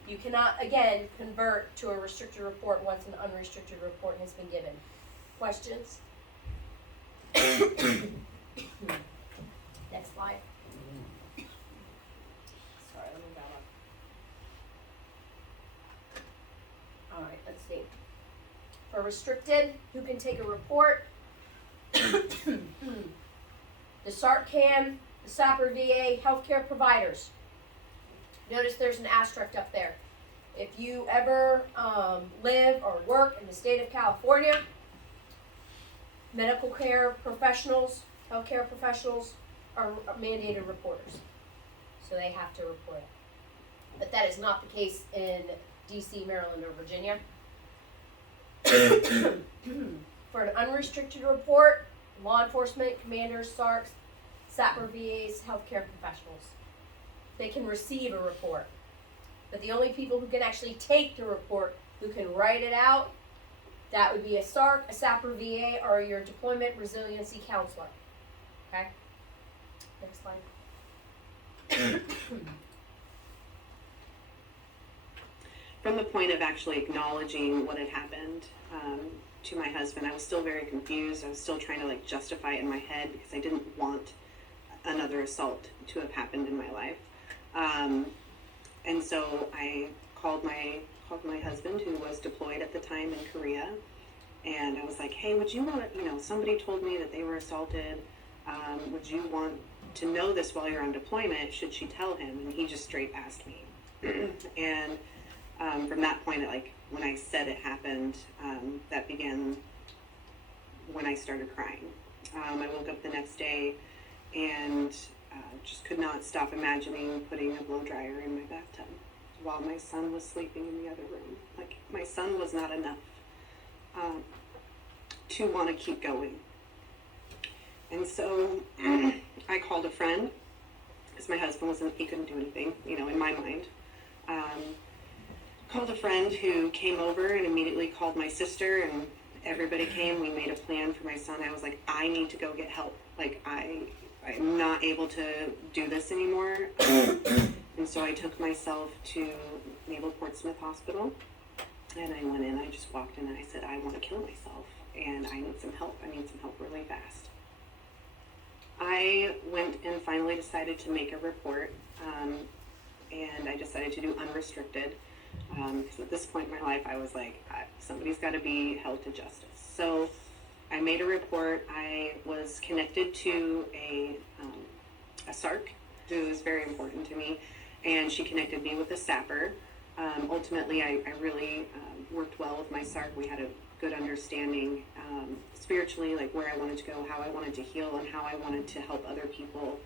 You cannot, again, convert to a restricted report once an unrestricted report has been given. Questions? Next slide. Sorry, let me back up. Alright, let's see. For restricted, who can take a report? The SARC can, the SAPR VA, healthcare providers. Notice there's an asterisk up there. If you ever live or work in the state of California, medical care professionals, healthcare professionals are mandated reporters. So they have to report it. But that is not the case in DC, Maryland, or Virginia. For an unrestricted report, law enforcement, commanders, SARCs, SAPR VAs, healthcare professionals. They can receive a report. But the only people who can actually take the report, who can write it out, that would be a SARC, a SAPR VA, or your deployment resiliency counselor. Okay? Next slide. From the point of actually acknowledging what had happened to my husband, I was still very confused. I was still trying to justify it in my head because I didn't want another assault to have happened in my life. And so I called my called my husband, who was deployed at the time in Korea. And I was like, hey, would you want to, somebody told me that they were assaulted. Would you want to know this while you're on deployment? Should she tell him? And he just straight asked me. And from that point, like when I said it happened, that began when I started crying. I woke up the next day and just could not stop imagining putting a blow dryer in my bathtub while my son was sleeping in the other room. Like, my son was not enough to want to keep going. And so I called a friend, because my husband he couldn't do anything, in my mind. Called a friend who came over and immediately called my sister, and everybody came. We made a plan for my son. I was like, I need to go get help. Like, I'm not able to do this anymore. And so I took myself to Naval Portsmouth Hospital, and I went in. I just walked in and I said, I want to kill myself, and I need some help. I need some help really fast. I went and finally decided to make a report, and I decided to do unrestricted, because at this point in my life, I was like, somebody's got to be held to justice. So I made a report. I was connected to a SARC, who is very important to me, and she connected me with a SAPR. Ultimately, I really worked well with my SARC. We had a good understanding spiritually, like where I wanted to go, how I wanted to heal, and how I wanted to help other people.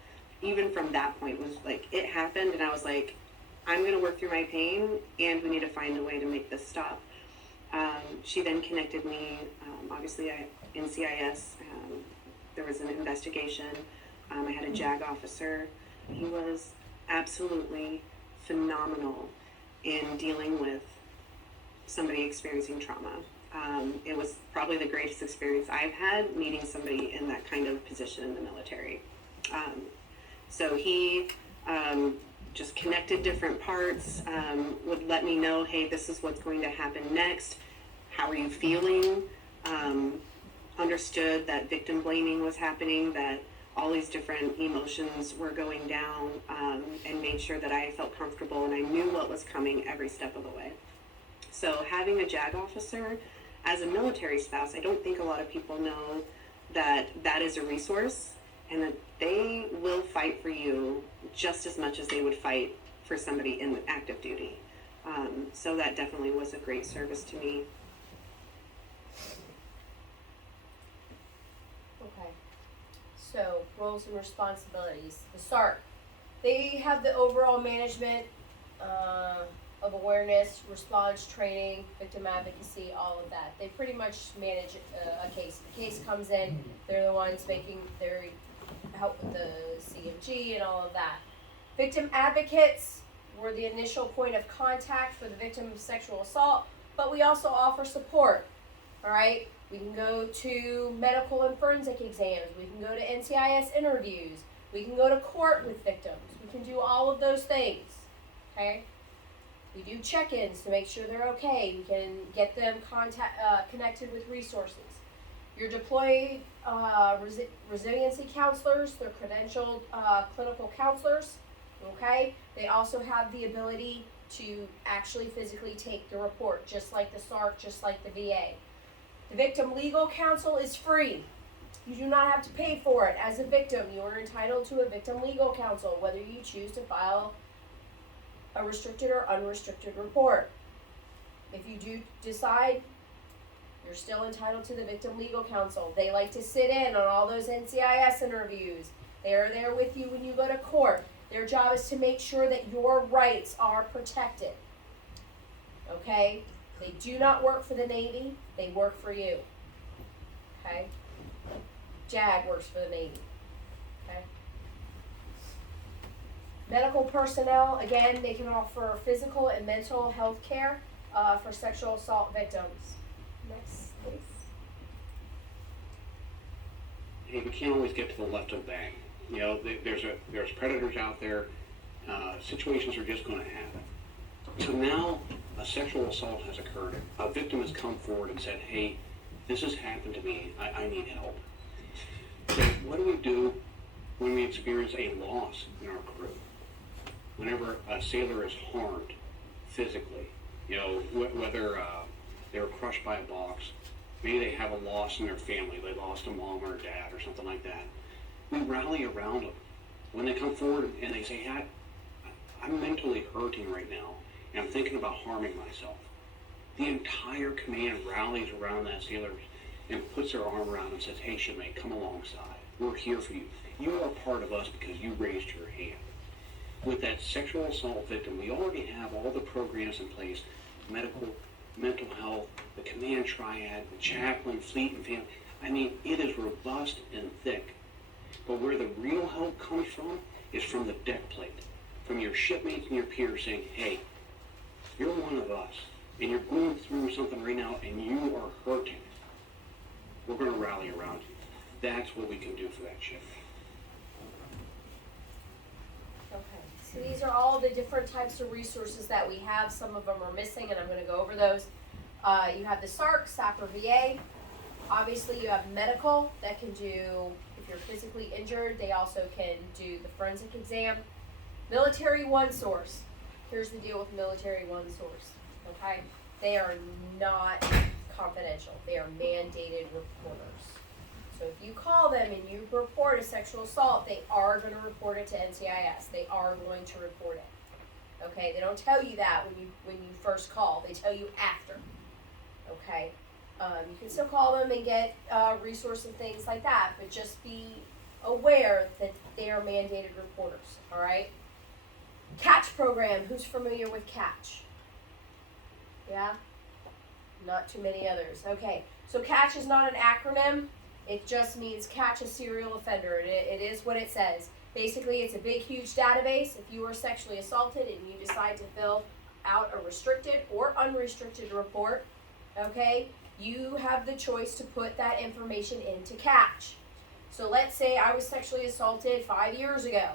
Even from that point, was like, it happened, and I was like, I'm going to work through my pain, and we need to find a way to make this stop. She then connected me, obviously, NCIS. There was an investigation. I had a JAG officer. He was absolutely phenomenal in dealing with somebody experiencing trauma. It was probably the greatest experience I've had, meeting somebody in that kind of position in the military. So he just connected different parts, would let me know, hey, this is what's going to happen next. How are you feeling? Understood that victim blaming was happening, that all these different emotions were going down, and made sure that I felt comfortable and I knew what was coming every step of the way. So having a JAG officer as a military spouse, I don't think a lot of people know that that is a resource, and that they will fight for you just as much as they would fight for somebody in active duty. So that definitely was a great service to me. Okay. So, roles and responsibilities. The SARC, they have the overall management of awareness, response training, victim advocacy, all of that. They pretty much manage a case. The case comes in, they're the ones they help with the CMG and all of that. Victim advocates were the initial point of contact for the victim of sexual assault, but we also offer support, all right? We can go to medical and forensic exams. We can go to NCIS interviews. We can go to court with victims. We can do all of those things, okay? We do check-ins to make sure they're okay. We can get them connected with resources. Your deployed resiliency counselors, they're credentialed clinical counselors, okay? They also have the ability to actually physically take the report, just like the SARC, just like the VA. The victim legal counsel is free. You do not have to pay for it. As a victim, you are entitled to a victim legal counsel, whether you choose to file a restricted or unrestricted report. If you do decide, you're still entitled to the victim legal counsel. They like to sit in on all those NCIS interviews. They are there with you when you go to court. Their job is to make sure that your rights are protected. Okay? They do not work for the Navy. They work for you. Okay? JAG works for the Navy. Okay? Medical personnel, again, they can offer physical and mental health care for sexual assault victims. Next, please. Hey, we can't always get to the left of the bag. There's predators out there. Situations are just going to happen. So now a sexual assault has occurred. A victim has come forward and said, hey, this has happened to me. I need help. So what do we do when we experience a loss in our crew? Whenever a sailor is harmed physically, You know, whether they were crushed by a box, maybe they have a loss in their family, they lost a mom or a dad or something like that. We rally around them. When they come forward and they say, hey, I'm mentally hurting right now, and I'm thinking about harming myself. The entire command rallies around that sailor and puts their arm around and says, hey, shipmate, come alongside. We're here for you. You are part of us because you raised your hand. With that sexual assault victim, we already have all the programs in place, medical, mental health, the command triad, the chaplain, fleet, and family. I mean, it is robust and thick. But where the real help comes from is from the deck plate, from your shipmates and your peers saying, hey, you're one of us, and you're going through something right now, and you are hurting. We're going to rally around you. That's what we can do for that shipmate. Okay, so these are all the different types of resources that we have. Some of them are missing, and I'm going to go over those. You have the SARC, SAPR VA. Obviously, you have medical that can do, if you're physically injured, they also can do the forensic exam. Military One Source. Here's the deal with Military One Source, okay? They are not confidential. They are mandated reporters. So if you call them and you report a sexual assault, they are going to report it to NCIS. They are going to report it. Okay? They don't tell you that when you first call. They tell you after. Okay? You can still call them and get resources and things like that, but just be aware that they are mandated reporters. All right? Catch program. Who's familiar with Catch? Yeah? Not too many others. Okay. So Catch is not an acronym. It just means catch a serial offender. It is what it says. Basically, it's a big, huge database. If you were sexually assaulted and you decide to fill out a restricted or unrestricted report, okay, you have the choice to put that information into Catch. So let's say I was sexually assaulted 5 years ago,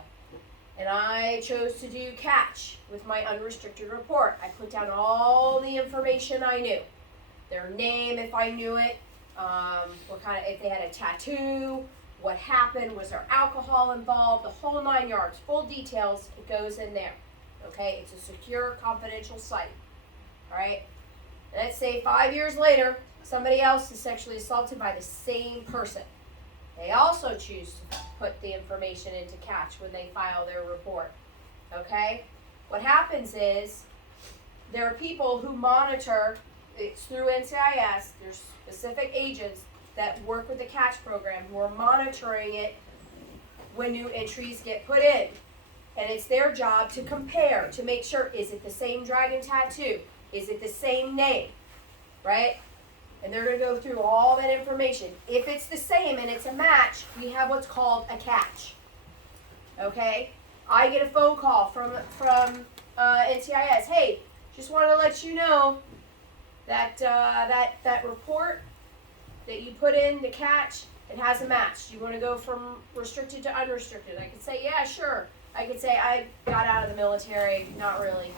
and I chose to do Catch with my unrestricted report. I put down all the information I knew. Their name, if I knew it, if they had a tattoo, what happened, was there alcohol involved, the whole 9 yards, full details, it goes in there. Okay, it's a secure, confidential site. All right, let's say 5 years later, somebody else is sexually assaulted by the same person. They also choose to put the information into Catch when they file their report. Okay, what happens is there are people who monitor. It's through NCIS. There's specific agents that work with the Catch program who are monitoring it when new entries get put in. And it's their job to compare, to make sure, is it the same dragon tattoo? Is it the same name? Right? And they're going to go through all that information. If it's the same and it's a match, we have what's called a catch. Okay? I get a phone call from NCIS. Hey, just want to let you know that that report that you put in the Catch, it has a match. You want to go from restricted to unrestricted? I could say, yeah, sure. I could say, I got out of the military, not really.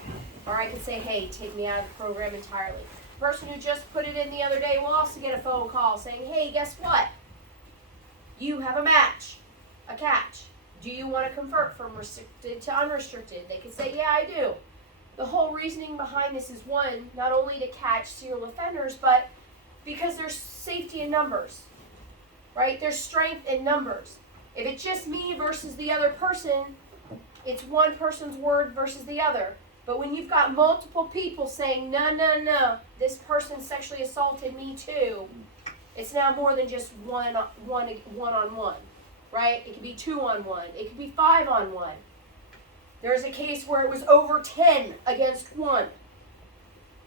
Or I could say, hey, take me out of the program entirely. The person who just put it in the other day will also get a phone call saying, hey, guess what? You have a match, a Catch. Do you want to convert from restricted to unrestricted? They could say, yeah, I do. The whole reasoning behind this is, one, not only to catch serial offenders, but because there's safety in numbers, right? There's strength in numbers. If it's just me versus the other person, it's one person's word versus the other. But when you've got multiple people saying, no, this person sexually assaulted me too, it's now more than just one-on-one, right? It could be 2-on-1. It could be 5-on-1. There's a case where it was over 10 against 1.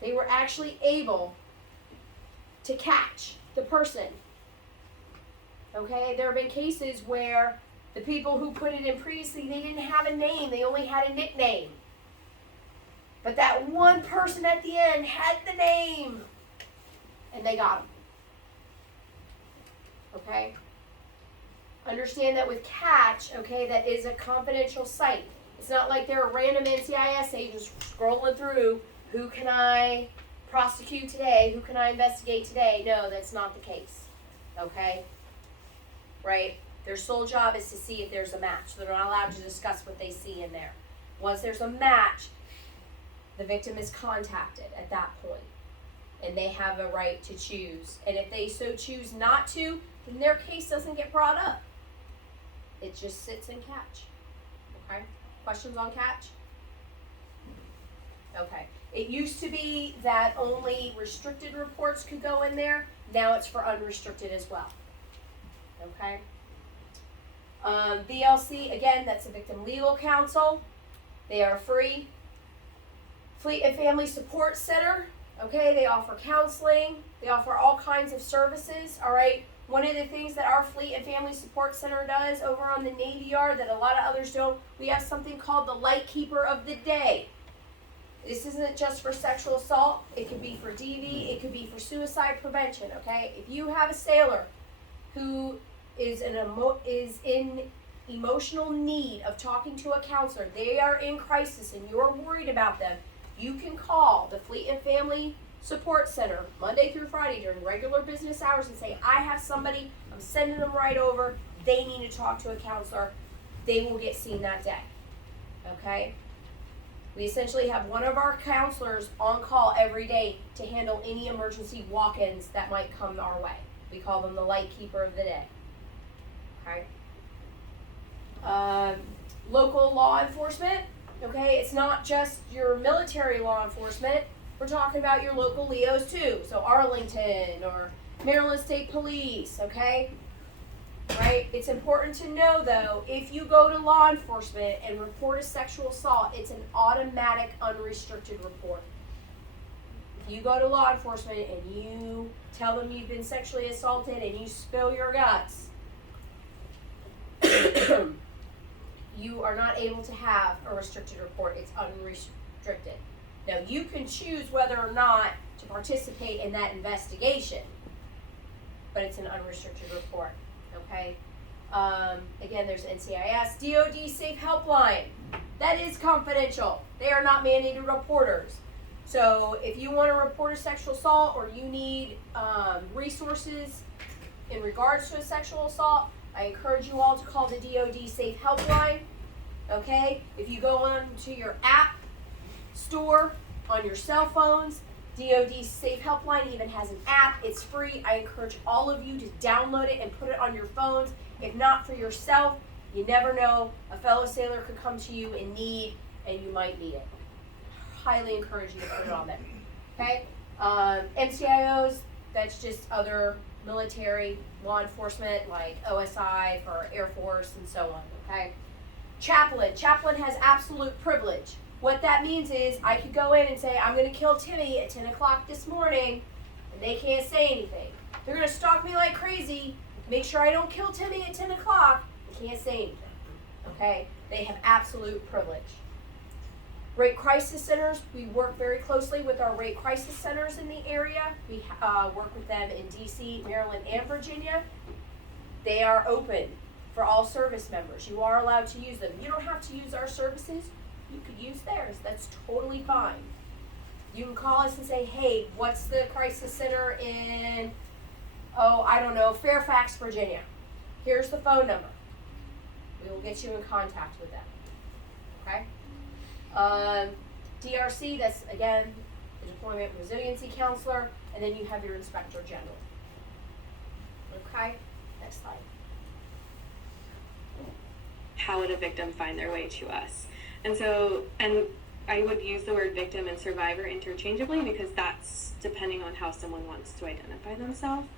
They were actually able to catch the person. Okay, there have been cases where the people who put it in previously, they didn't have a name, they only had a nickname. But that one person at the end had the name, and they got him. Okay? Understand that with Catch, okay, that is a confidential site. It's not like there are random NCIS agents scrolling through, who can I prosecute today, who can I investigate today? No, that's not the case. Okay? Right? Their sole job is to see if there's a match. They're not allowed to discuss what they see in there. Once there's a match, the victim is contacted at that point, and they have a right to choose. And if they so choose not to, then their case doesn't get brought up. It just sits in catch. Okay? Questions on catch? Okay. It used to be that only restricted reports could go in there. Now it's for unrestricted as well. Okay? VLC, again, that's a victim legal counsel. They are free. Fleet and Family Support Center, okay, they offer counseling. They offer all kinds of services, all right? One of the things that our Fleet and Family Support Center does over on the Navy Yard that a lot of others don't, we have something called the Light Keeper of the Day. This isn't just for sexual assault. It could be for DV. It could be for suicide prevention, okay? If you have a sailor who is in emotional need of talking to a counselor, they are in crisis and you're worried about them, you can call the Fleet and Family Support Center Monday through Friday during regular business hours and say, I have somebody, I'm sending them right over, they need to talk to a counselor. They will get seen that day, okay? We essentially have one of our counselors on call every day to handle any emergency walk-ins that might come our way. We call them the Light Keeper of the Day. Okay. Local law enforcement. Okay, it's not just your military law enforcement. We're talking about your local LEOs too. So Arlington or Maryland State Police. Okay. Right? It's important to know though, if you go to law enforcement and report a sexual assault, it's an automatic unrestricted report. If you go to law enforcement and you tell them you've been sexually assaulted and you spill your guts, you are not able to have a restricted report. It's unrestricted. Now you can choose whether or not to participate in that investigation, but it's an unrestricted report. Okay. Again, there's NCIS, DOD Safe Helpline. That is confidential. They are not mandated reporters. So if you want to report a sexual assault or you need resources in regards to a sexual assault, I encourage you all to call the DOD Safe Helpline. Okay. If you go on to your app store on your cell phones, DOD Safe Helpline even has an app. It's free. I encourage all of you to download it and put it on your phones. If not for yourself, you never know. A fellow sailor could come to you in need and you might need it. Highly encourage you to put it on there. Okay? MCIOs, that's just other military law enforcement like OSI for Air Force and so on. Okay? Chaplain. Chaplain has absolute privilege. What that means is I could go in and say, I'm going to kill Timmy at 10 o'clock this morning, and they can't say anything. They're going to stalk me like crazy, make sure I don't kill Timmy at 10 o'clock, and can't say anything. Okay? They have absolute privilege. Rape crisis centers, we work very closely with our rape crisis centers in the area. We work with them in DC, Maryland, and Virginia. They are open for all service members. You are allowed to use them. You don't have to use our services. You could use theirs. That's totally fine. You can call us and say, hey, what's the crisis center in, Fairfax, Virginia. Here's the phone number. We will get you in contact with them. Okay? DRC, that's, again, the Deployment Resiliency Counselor, and then you have your Inspector General. Okay? Next slide. How would a victim find their way to us? And I would use the word victim and survivor interchangeably because that's depending on how someone wants to identify themselves.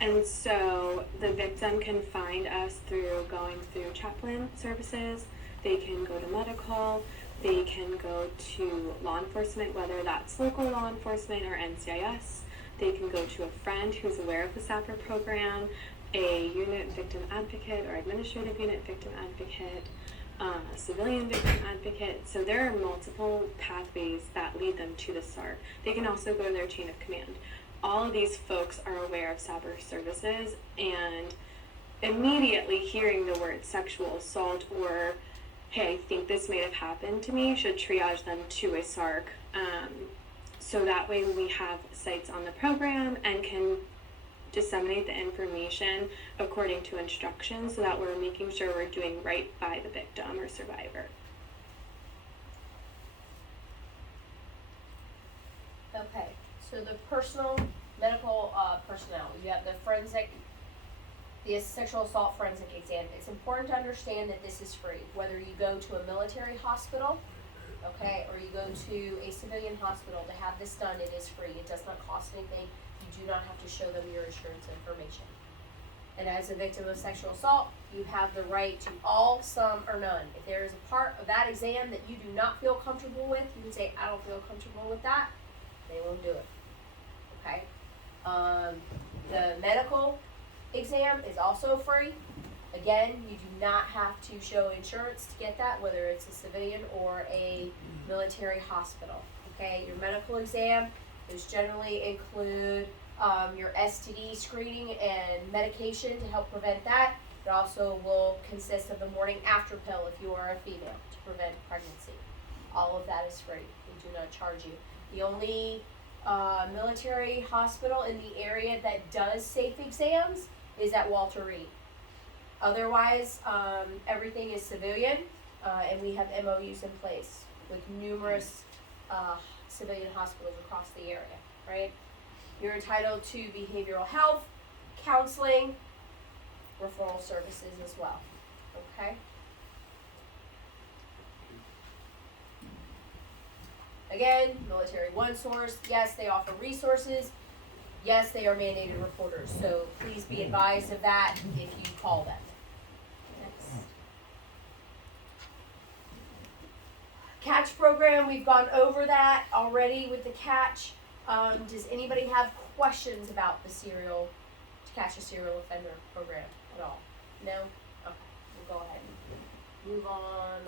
And so the victim can find us through going through chaplain services. They can go to medical. They can go to law enforcement, whether that's local law enforcement or NCIS. They can go to a friend who's aware of the SAPR program, a unit victim advocate or administrative unit victim advocate, civilian victim advocate. So there are multiple pathways that lead them to the SART. They can also go to their chain of command. All of these folks are aware of SAPR services, and immediately hearing the word sexual assault or, hey, I think this may have happened to me, should triage them to a SARC. So that way we have sites on the program and can disseminate the information according to instructions so that we're making sure we're doing right by the victim or survivor. So the medical personnel, you have the sexual assault forensic exam. It's important to understand that this is free, whether you go to a military hospital, okay, or you go to a civilian hospital to have this done. It is free. It does not cost anything. You do not have to show them your insurance information. And as a victim of sexual assault, you have the right to all, some, or none. If there is a part of that exam that you do not feel comfortable with, you can say, I don't feel comfortable with that. They won't do it. Okay? The medical exam is also free. Again, you do not have to show insurance to get that, whether it's a civilian or a military hospital. Okay? Your medical exam is generally include your STD screening and medication to help prevent that. It also will consist of the morning after pill if you are a female to prevent pregnancy. All of that is free. We do not charge you. The only military hospital in the area that does safe exams is at Walter Reed. Otherwise, everything is civilian, and we have MOUs in place with numerous civilian hospitals across the area, right? You're entitled to behavioral health, counseling, referral services as well, okay? Again, Military One Source, yes, they offer resources. Yes, they are mandated reporters, so please be advised of that if you call them. Next. Catch program, we've gone over that already with the catch. Does anybody have questions about the to catch a serial offender program at all? No? Okay, we'll go ahead and move on.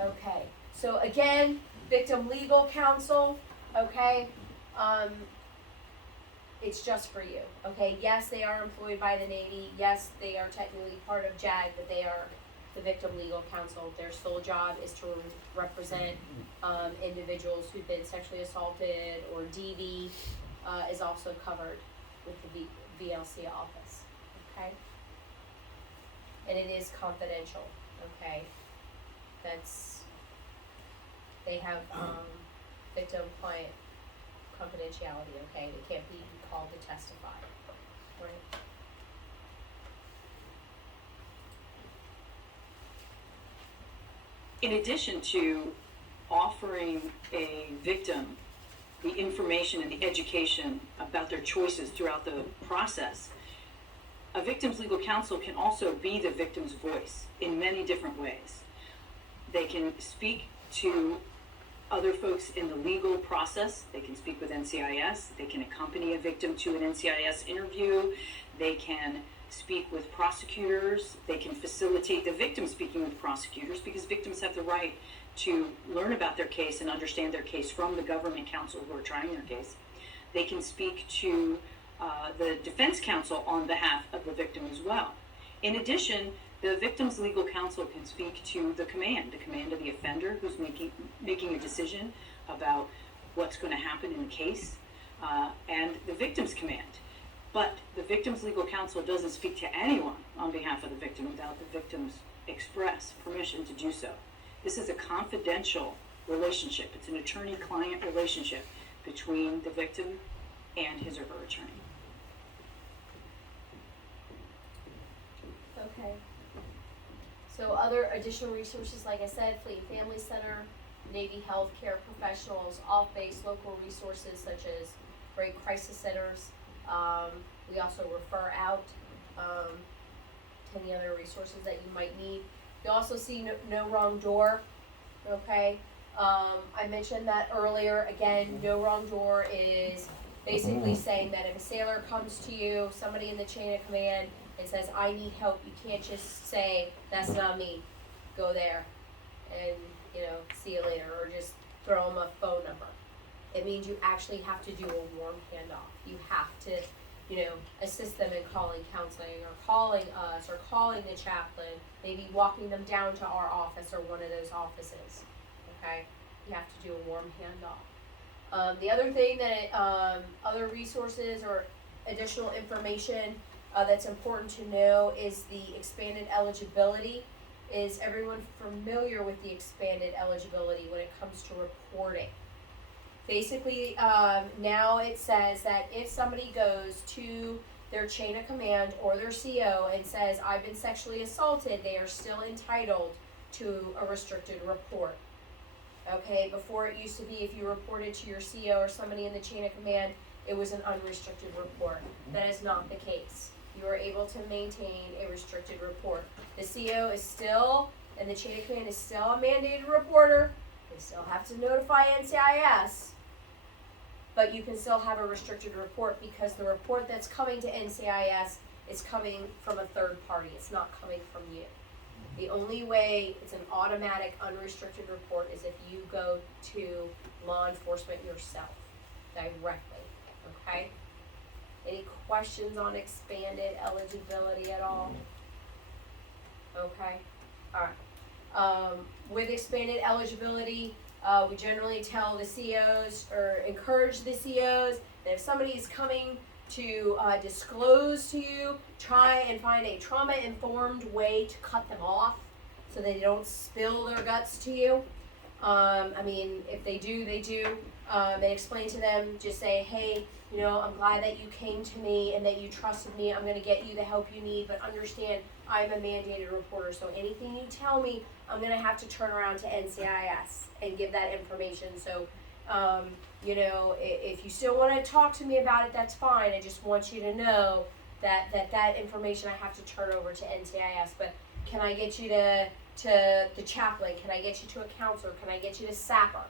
Okay, so again, victim legal counsel, okay? It's just for you, okay? Yes, they are employed by the Navy. Yes, they are technically part of JAG, but they are the victim legal counsel. Their sole job is to represent individuals who've been sexually assaulted, or DV is also covered with the VLC office, okay? And it is confidential, okay? They have victim-client confidentiality, okay? They can't be called to testify, right? In addition to offering a victim the information and the education about their choices throughout the process, a victim's legal counsel can also be the victim's voice in many different ways. They can speak to other folks in the legal process. They can speak with NCIS. They can accompany a victim to an NCIS interview. They can speak with prosecutors. They can facilitate the victim speaking with prosecutors, because victims have the right to learn about their case and understand their case from the government counsel who are trying their case. They can speak to the defense counsel on behalf of the victim as well. In addition, the victim's legal counsel can speak to the command of the offender who's making a decision about what's going to happen in the case, and the victim's command. But the victim's legal counsel doesn't speak to anyone on behalf of the victim without the victim's express permission to do so. This is a confidential relationship. It's an attorney-client relationship between the victim and his or her attorney. Okay. So other additional resources, like I said, Fleet and Family Center, Navy healthcare professionals, off-base local resources such as rape crisis centers. We also refer out to any other resources that you might need. You also see No Wrong Door, okay? I mentioned that earlier. Again, No Wrong Door is basically saying that if a sailor comes to you, somebody in the chain of command, and says, I need help, you can't just say, that's not me, go there, and, see you later, or just throw them a phone number. It means you actually have to do a warm handoff. You have to, assist them in calling counseling, or calling us, or calling the chaplain, maybe walking them down to our office or one of those offices, okay? You have to do a warm handoff. The other thing that, other resources or additional information that's important to know is the expanded eligibility. Is everyone familiar with the expanded eligibility when it comes to reporting? Basically, now it says that if somebody goes to their chain of command or their CO and says, I've been sexually assaulted, they are still entitled to a restricted report. Okay, before it used to be if you reported to your CO or somebody in the chain of command, it was an unrestricted report. That is not the case. You are able to maintain a restricted report. The CO is still, and the chain of command is still a mandated reporter. They still have to notify NCIS, but you can still have a restricted report because the report that's coming to NCIS is coming from a third party. It's not coming from you. The only way it's an automatic unrestricted report is if you go to law enforcement yourself directly. Okay? Any questions on expanded eligibility at all? Okay? Alright. With expanded eligibility, we generally tell the COs or encourage the COs that if somebody is coming to disclose to you, try and find a trauma-informed way to cut them off so they don't spill their guts to you. I mean, if they do, they do. And explain to them, just say, hey, you know, I'm glad that you came to me and that you trusted me. I'm going to get you the help you need, but understand I'm a mandated reporter, so anything you tell me, I'm going to have to turn around to NCIS and give that information. So, you know, if you still want to talk to me about it, that's fine. I just want you to know that information I have to turn over to NCIS. But can I get you to the chaplain? Can I get you to a counselor? Can I get you to SAPR?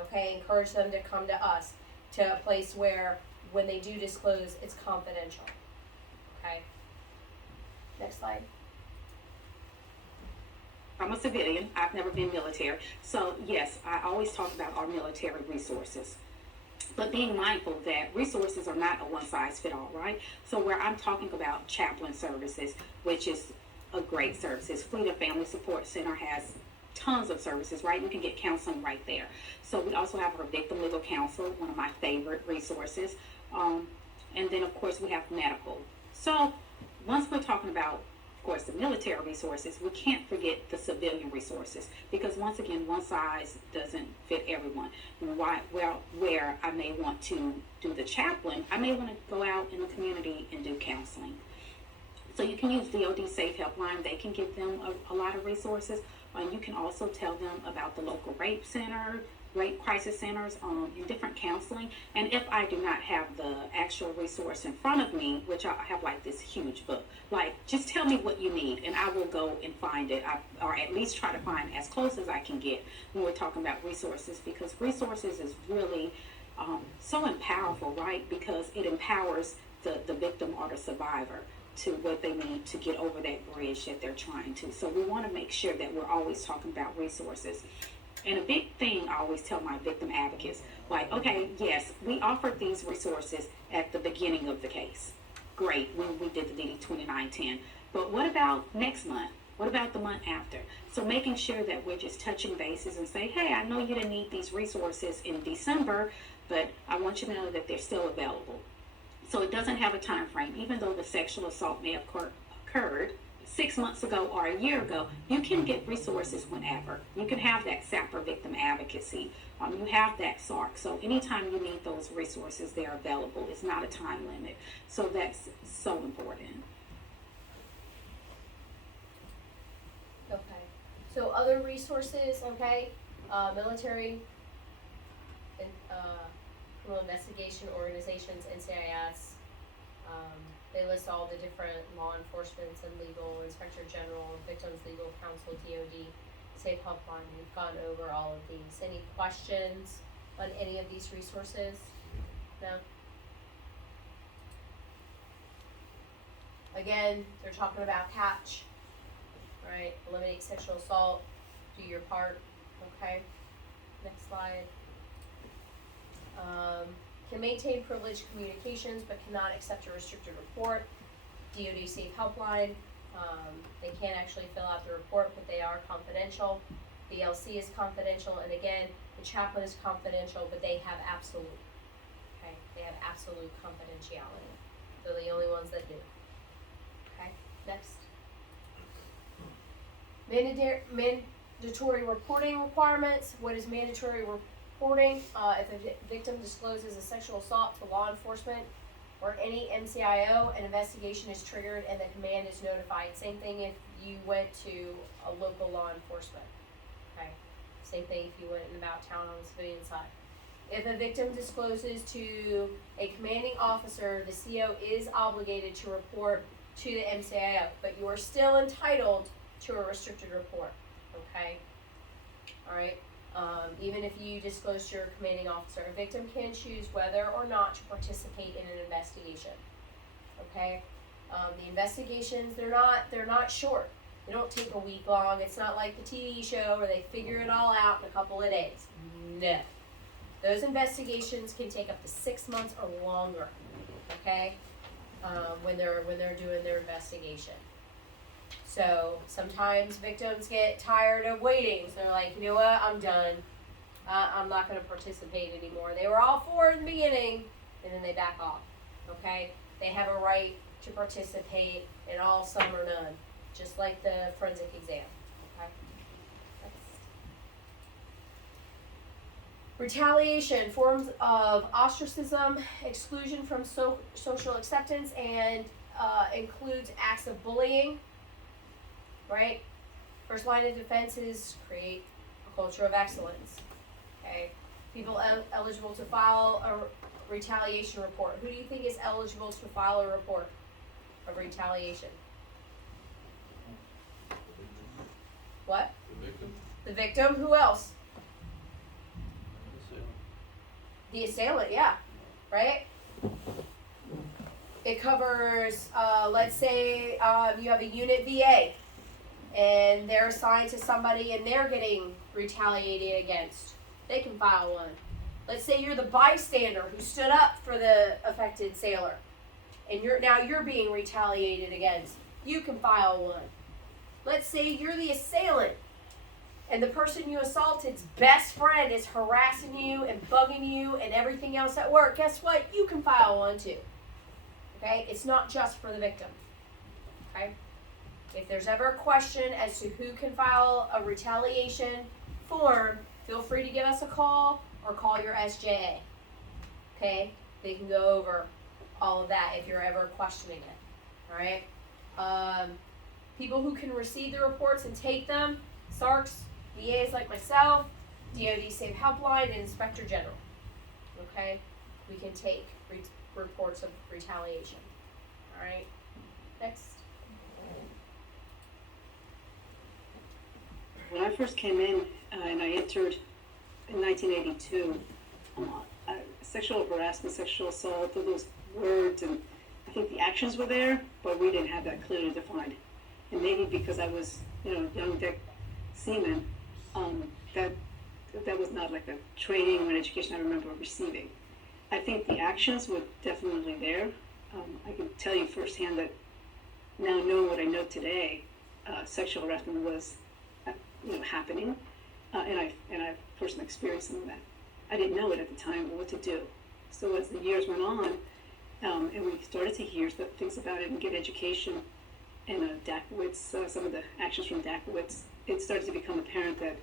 Okay, encourage them to come to us, to a place where when they do disclose, it's confidential. Okay. Next slide. I'm a civilian. I've never been military. So yes, I always talk about our military resources. But being mindful that resources are not a one-size-fits-all, right? So where I'm talking about chaplain services, which is a great services. Fleet of Family Support Center has tons of services, right? You can get counseling right there. So we also have our victim legal counsel, one of my favorite resources. And then of course we have medical. So once we're talking about, of course, the military resources, we can't forget the civilian resources, because once again, one size doesn't fit everyone. Where I may want to do the chaplain, I may want to go out in the community and do counseling. So you can use DOD Safe Helpline. They can give them a lot of resources. You can also tell them about the local rape center, rape crisis centers, and different counseling. And if I do not have the actual resource in front of me, which I have like this huge book, like just tell me what you need and I will go and find it, or at least try to find as close as I can get when we're talking about resources, because resources is really so powerful, right? Because it empowers the victim or the survivor to what they need to get over that bridge that they're trying to. So we want to make sure that we're always talking about resources. And a big thing I always tell my victim advocates, like, okay, yes, we offered these resources at the beginning of the case. Great, when we did the DD 2910. But what about next month? What about the month after? So making sure that we're just touching bases and say, hey, I know you didn't need these resources in December, but I want you to know that they're still available. So it doesn't have a time frame. Even though the sexual assault may have occurred 6 months ago or a year ago, you can get resources whenever. You can have that SAPR victim advocacy. You have that SARC. So anytime you need those resources, they're available. It's not a time limit. So that's so important. Okay. So other resources, okay, military and criminal investigation organizations, NCIS. They list all the different law enforcement and legal, inspector general, victims legal counsel, DOD, Safe Helpline. We've gone over all of these. Any questions on any of these resources? No? Again, they're talking about catch, right? Eliminate sexual assault, do your part, okay? Next slide. Can maintain privileged communications but cannot accept a restricted report. DOD Safe Helpline. They can't actually fill out the report, but they are confidential. BLC is confidential, and again, the chaplain is confidential, but they have absolute. Okay, they have absolute confidentiality. They're the only ones that do. Okay, next. Mandatory reporting requirements. What is mandatory reporting, if a victim discloses a sexual assault to law enforcement or any MCIO, an investigation is triggered and the command is notified. Same thing if you went to a local law enforcement. Okay. Same thing if you went in about town on the civilian side. If a victim discloses to a commanding officer, the CO is obligated to report to the MCIO, but you are still entitled to a restricted report. Okay. All right. Even if you disclose to your commanding officer, a victim can choose whether or not to participate in an investigation. Okay, the investigations they're not short. They don't take a week long. It's not like the TV show where they figure it all out in a couple of days. No, those investigations can take up to 6 months or longer. Okay, when they're doing their investigation. So sometimes victims get tired of waiting. So they're like, you know what, I'm done. I'm not going to participate anymore. They were all for it in the beginning, and then they back off. Okay? They have a right to participate in all, some, or none, just like the forensic exam. Okay? Retaliation, forms of ostracism, exclusion from social acceptance, and includes acts of bullying. Right? First line of defense is create a culture of excellence. Okay? People eligible to file a retaliation report. Who do you think is eligible to file a report of retaliation? What? The victim. The victim. Who else? The assailant, yeah. Right? It covers, let's say you have a unit VA. And they're assigned to somebody and they're getting retaliated against. They can file one. Let's say you're the bystander who stood up for the affected sailor and you're being retaliated against. You can file one. Let's say you're the assailant and the person you assaulted's best friend is harassing you and bugging you and everything else at work. Guess what? You can file one too. Okay? It's not just for the victim. Okay? If there's ever a question as to who can file a retaliation form, feel free to give us a call or call your SJA. Okay? They can go over all of that if you're ever questioning it. Alright? People who can receive the reports and take them, SARCs, VAs like myself, DoD Safe Helpline, and Inspector General. Okay? We can take reports of retaliation. Alright? Next. When I first came in and I entered in 1982, sexual harassment, sexual assault, those words, and I think the actions were there, but we didn't have that clearly defined. And maybe because I was, young deck seaman, that was not like a training or an education I remember receiving. I think the actions were definitely there. I can tell you firsthand that now knowing what I know today, sexual harassment was happening, and I've personally experienced some of that. I didn't know it at the time or what to do. So as the years went on, and we started to hear things about it and get education, and Dakowitz, some of the actions from Dakowitz, it started to become apparent that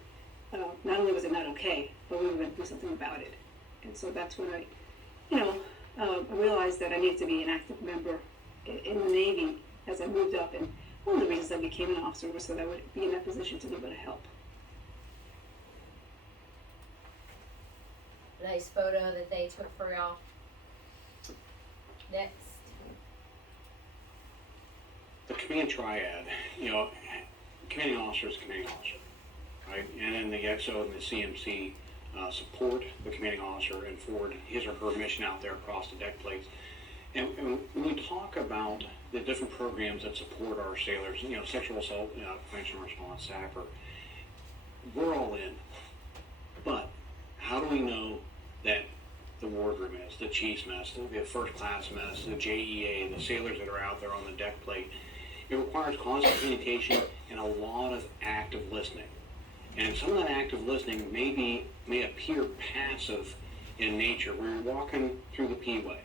not only was it not okay, but we were going to do something about it. And so that's when I, realized that I needed to be an active member in the Navy as I moved up. And one of the reasons I became an officer was so that I would be in that position to be able to help. Nice photo that they took for y'all. Next. The command triad, commanding officer is commanding officer, right? And then the XO and the CMC support the commanding officer and forward his or her mission out there across the deck plates. And when we talk about the different programs that support our sailors, sexual assault, prevention and response, SAPR, we're all in. But how do we know that the wardroom is, the chief's mess, the first class mess, the JEA, the sailors that are out there on the deck plate? It requires constant communication and a lot of active listening. And some of that active listening may appear passive in nature, where you're walking through the P-way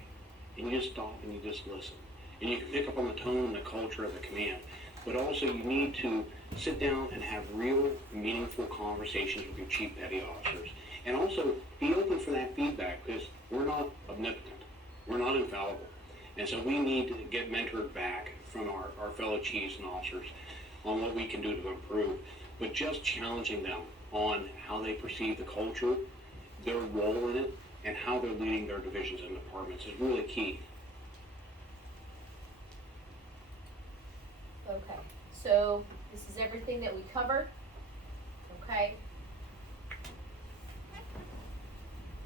and you just stop and you just listen. And you can pick up on the tone and the culture of the command. But also you need to sit down and have real, meaningful conversations with your chief petty officers And also be open for that feedback, because we're not omnipotent. We're not infallible. And so we need to get mentored back from our fellow chiefs and officers on what we can do to improve. But just challenging them on how they perceive the culture, their role in it, and how they're leading their divisions and departments is really key. Okay, so this is everything that we covered. Okay.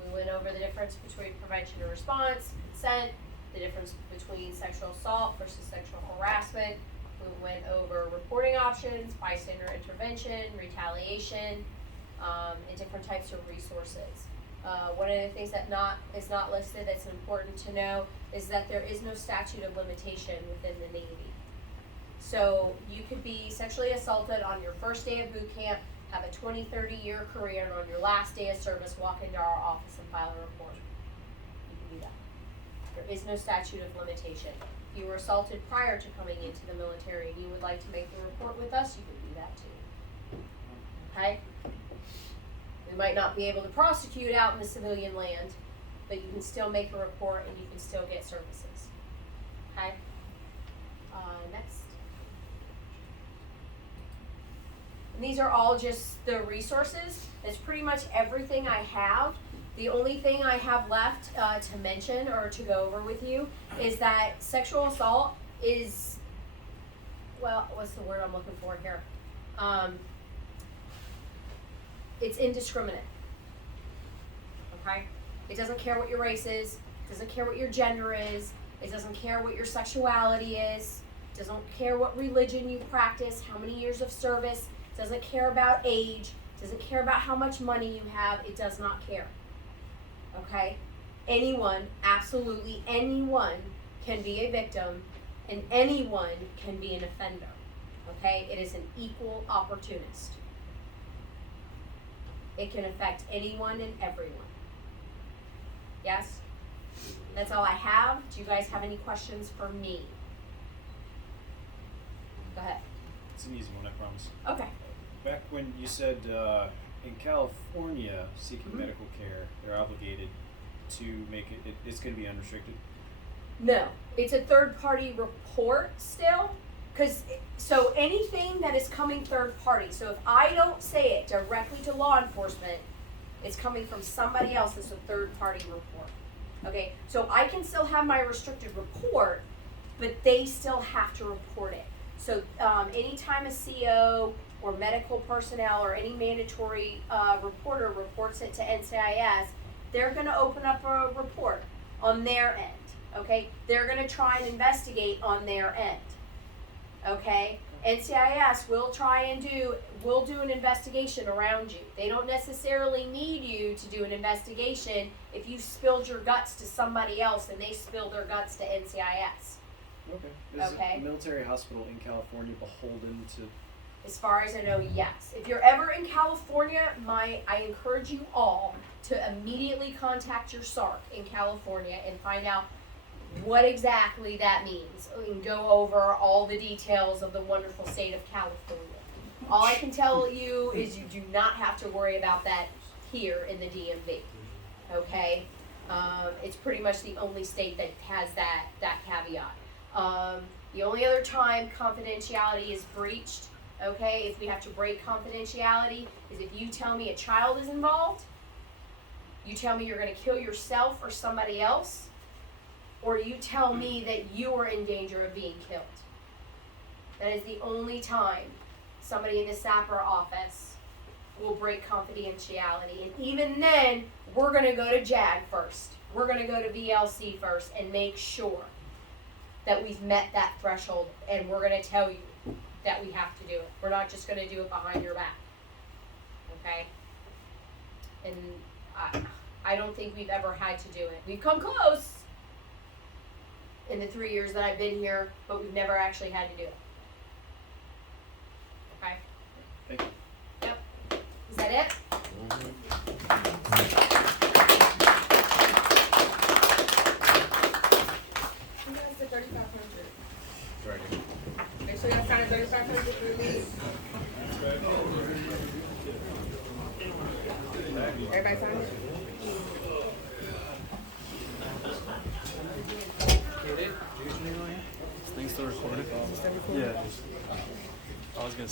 We went over the difference between prevention and response, consent, the difference between sexual assault versus sexual harassment. We went over reporting options, bystander intervention, retaliation, and different types of resources. One of the things that is not listed that's important to know is that there is no statute of limitation within the Navy. So you could be sexually assaulted on your first day of boot camp, have a 20, 30-year career, and on your last day of service, walk into our office and file a report. You can do that. There is no statute of limitation. If you were assaulted prior to coming into the military and you would like to make the report with us, you can do that too. Okay? We might not be able to prosecute out in the civilian land, but you can still make a report and you can still get services. Okay? Next. And these are all just the resources. It's pretty much everything I have. The only thing I have left to mention or to go over with you is that sexual assault is, well, what's the word I'm looking for here? It's indiscriminate. Okay? It doesn't care what your race is. It doesn't care what your gender is. It doesn't care what your sexuality is. It doesn't care what religion you practice, how many years of service. It doesn't care about age. It doesn't care about how much money you have. It does not care. Okay? Anyone, absolutely anyone, can be a victim, and anyone can be an offender. Okay? It is an equal opportunist. It can affect anyone and everyone. Yes? That's all I have. Do you guys have any questions for me? Go ahead. It's an easy one, I promise. Okay. Back when you said in California, seeking medical care, they're obligated to make it's going to be unrestricted? No. It's a third-party report still. So anything that is coming third party, so if I don't say it directly to law enforcement, it's coming from somebody else as a third party report. Okay, so I can still have my restricted report, but they still have to report it. So anytime a CO or medical personnel or any mandatory reporter reports it to NCIS, they're going to open up a report on their end. Okay, they're going to try and investigate on their end. Okay, NCIS will do an investigation around you. They don't necessarily need you to do an investigation if you spilled your guts to somebody else and they spilled their guts to NCIS. Okay. Is a military hospital in California beholden to? As far as I know, yes. If you're ever in California, I encourage you all to immediately contact your SARC in California and find out what exactly that means, and go over all the details of the wonderful state of California. All I can tell you is you do not have to worry about that here in the DMV. Okay? It's pretty much the only state that has that caveat. The only other time confidentiality is breached, okay, if we have to break confidentiality, is if you tell me a child is involved, you tell me you're going to kill yourself or somebody else, or you tell me that you are in danger of being killed. That is the only time somebody in the SAPR office will break confidentiality. And even then, we're going to go to JAG first. We're going to go to VLC first and make sure that we've met that threshold, and we're going to tell you that we have to do it. We're not just going to do it behind your back. Okay? And I don't think we've ever had to do it. We've come close in the 3 years that I've been here, but we've never actually had to do it. Okay? Thank you. Yep. Is that it? Who has the 3,500? Right. Okay, so you got to sign a 3,500 for me. Everybody signed it? Things still recorded? Is it still recording? Yeah. I was gonna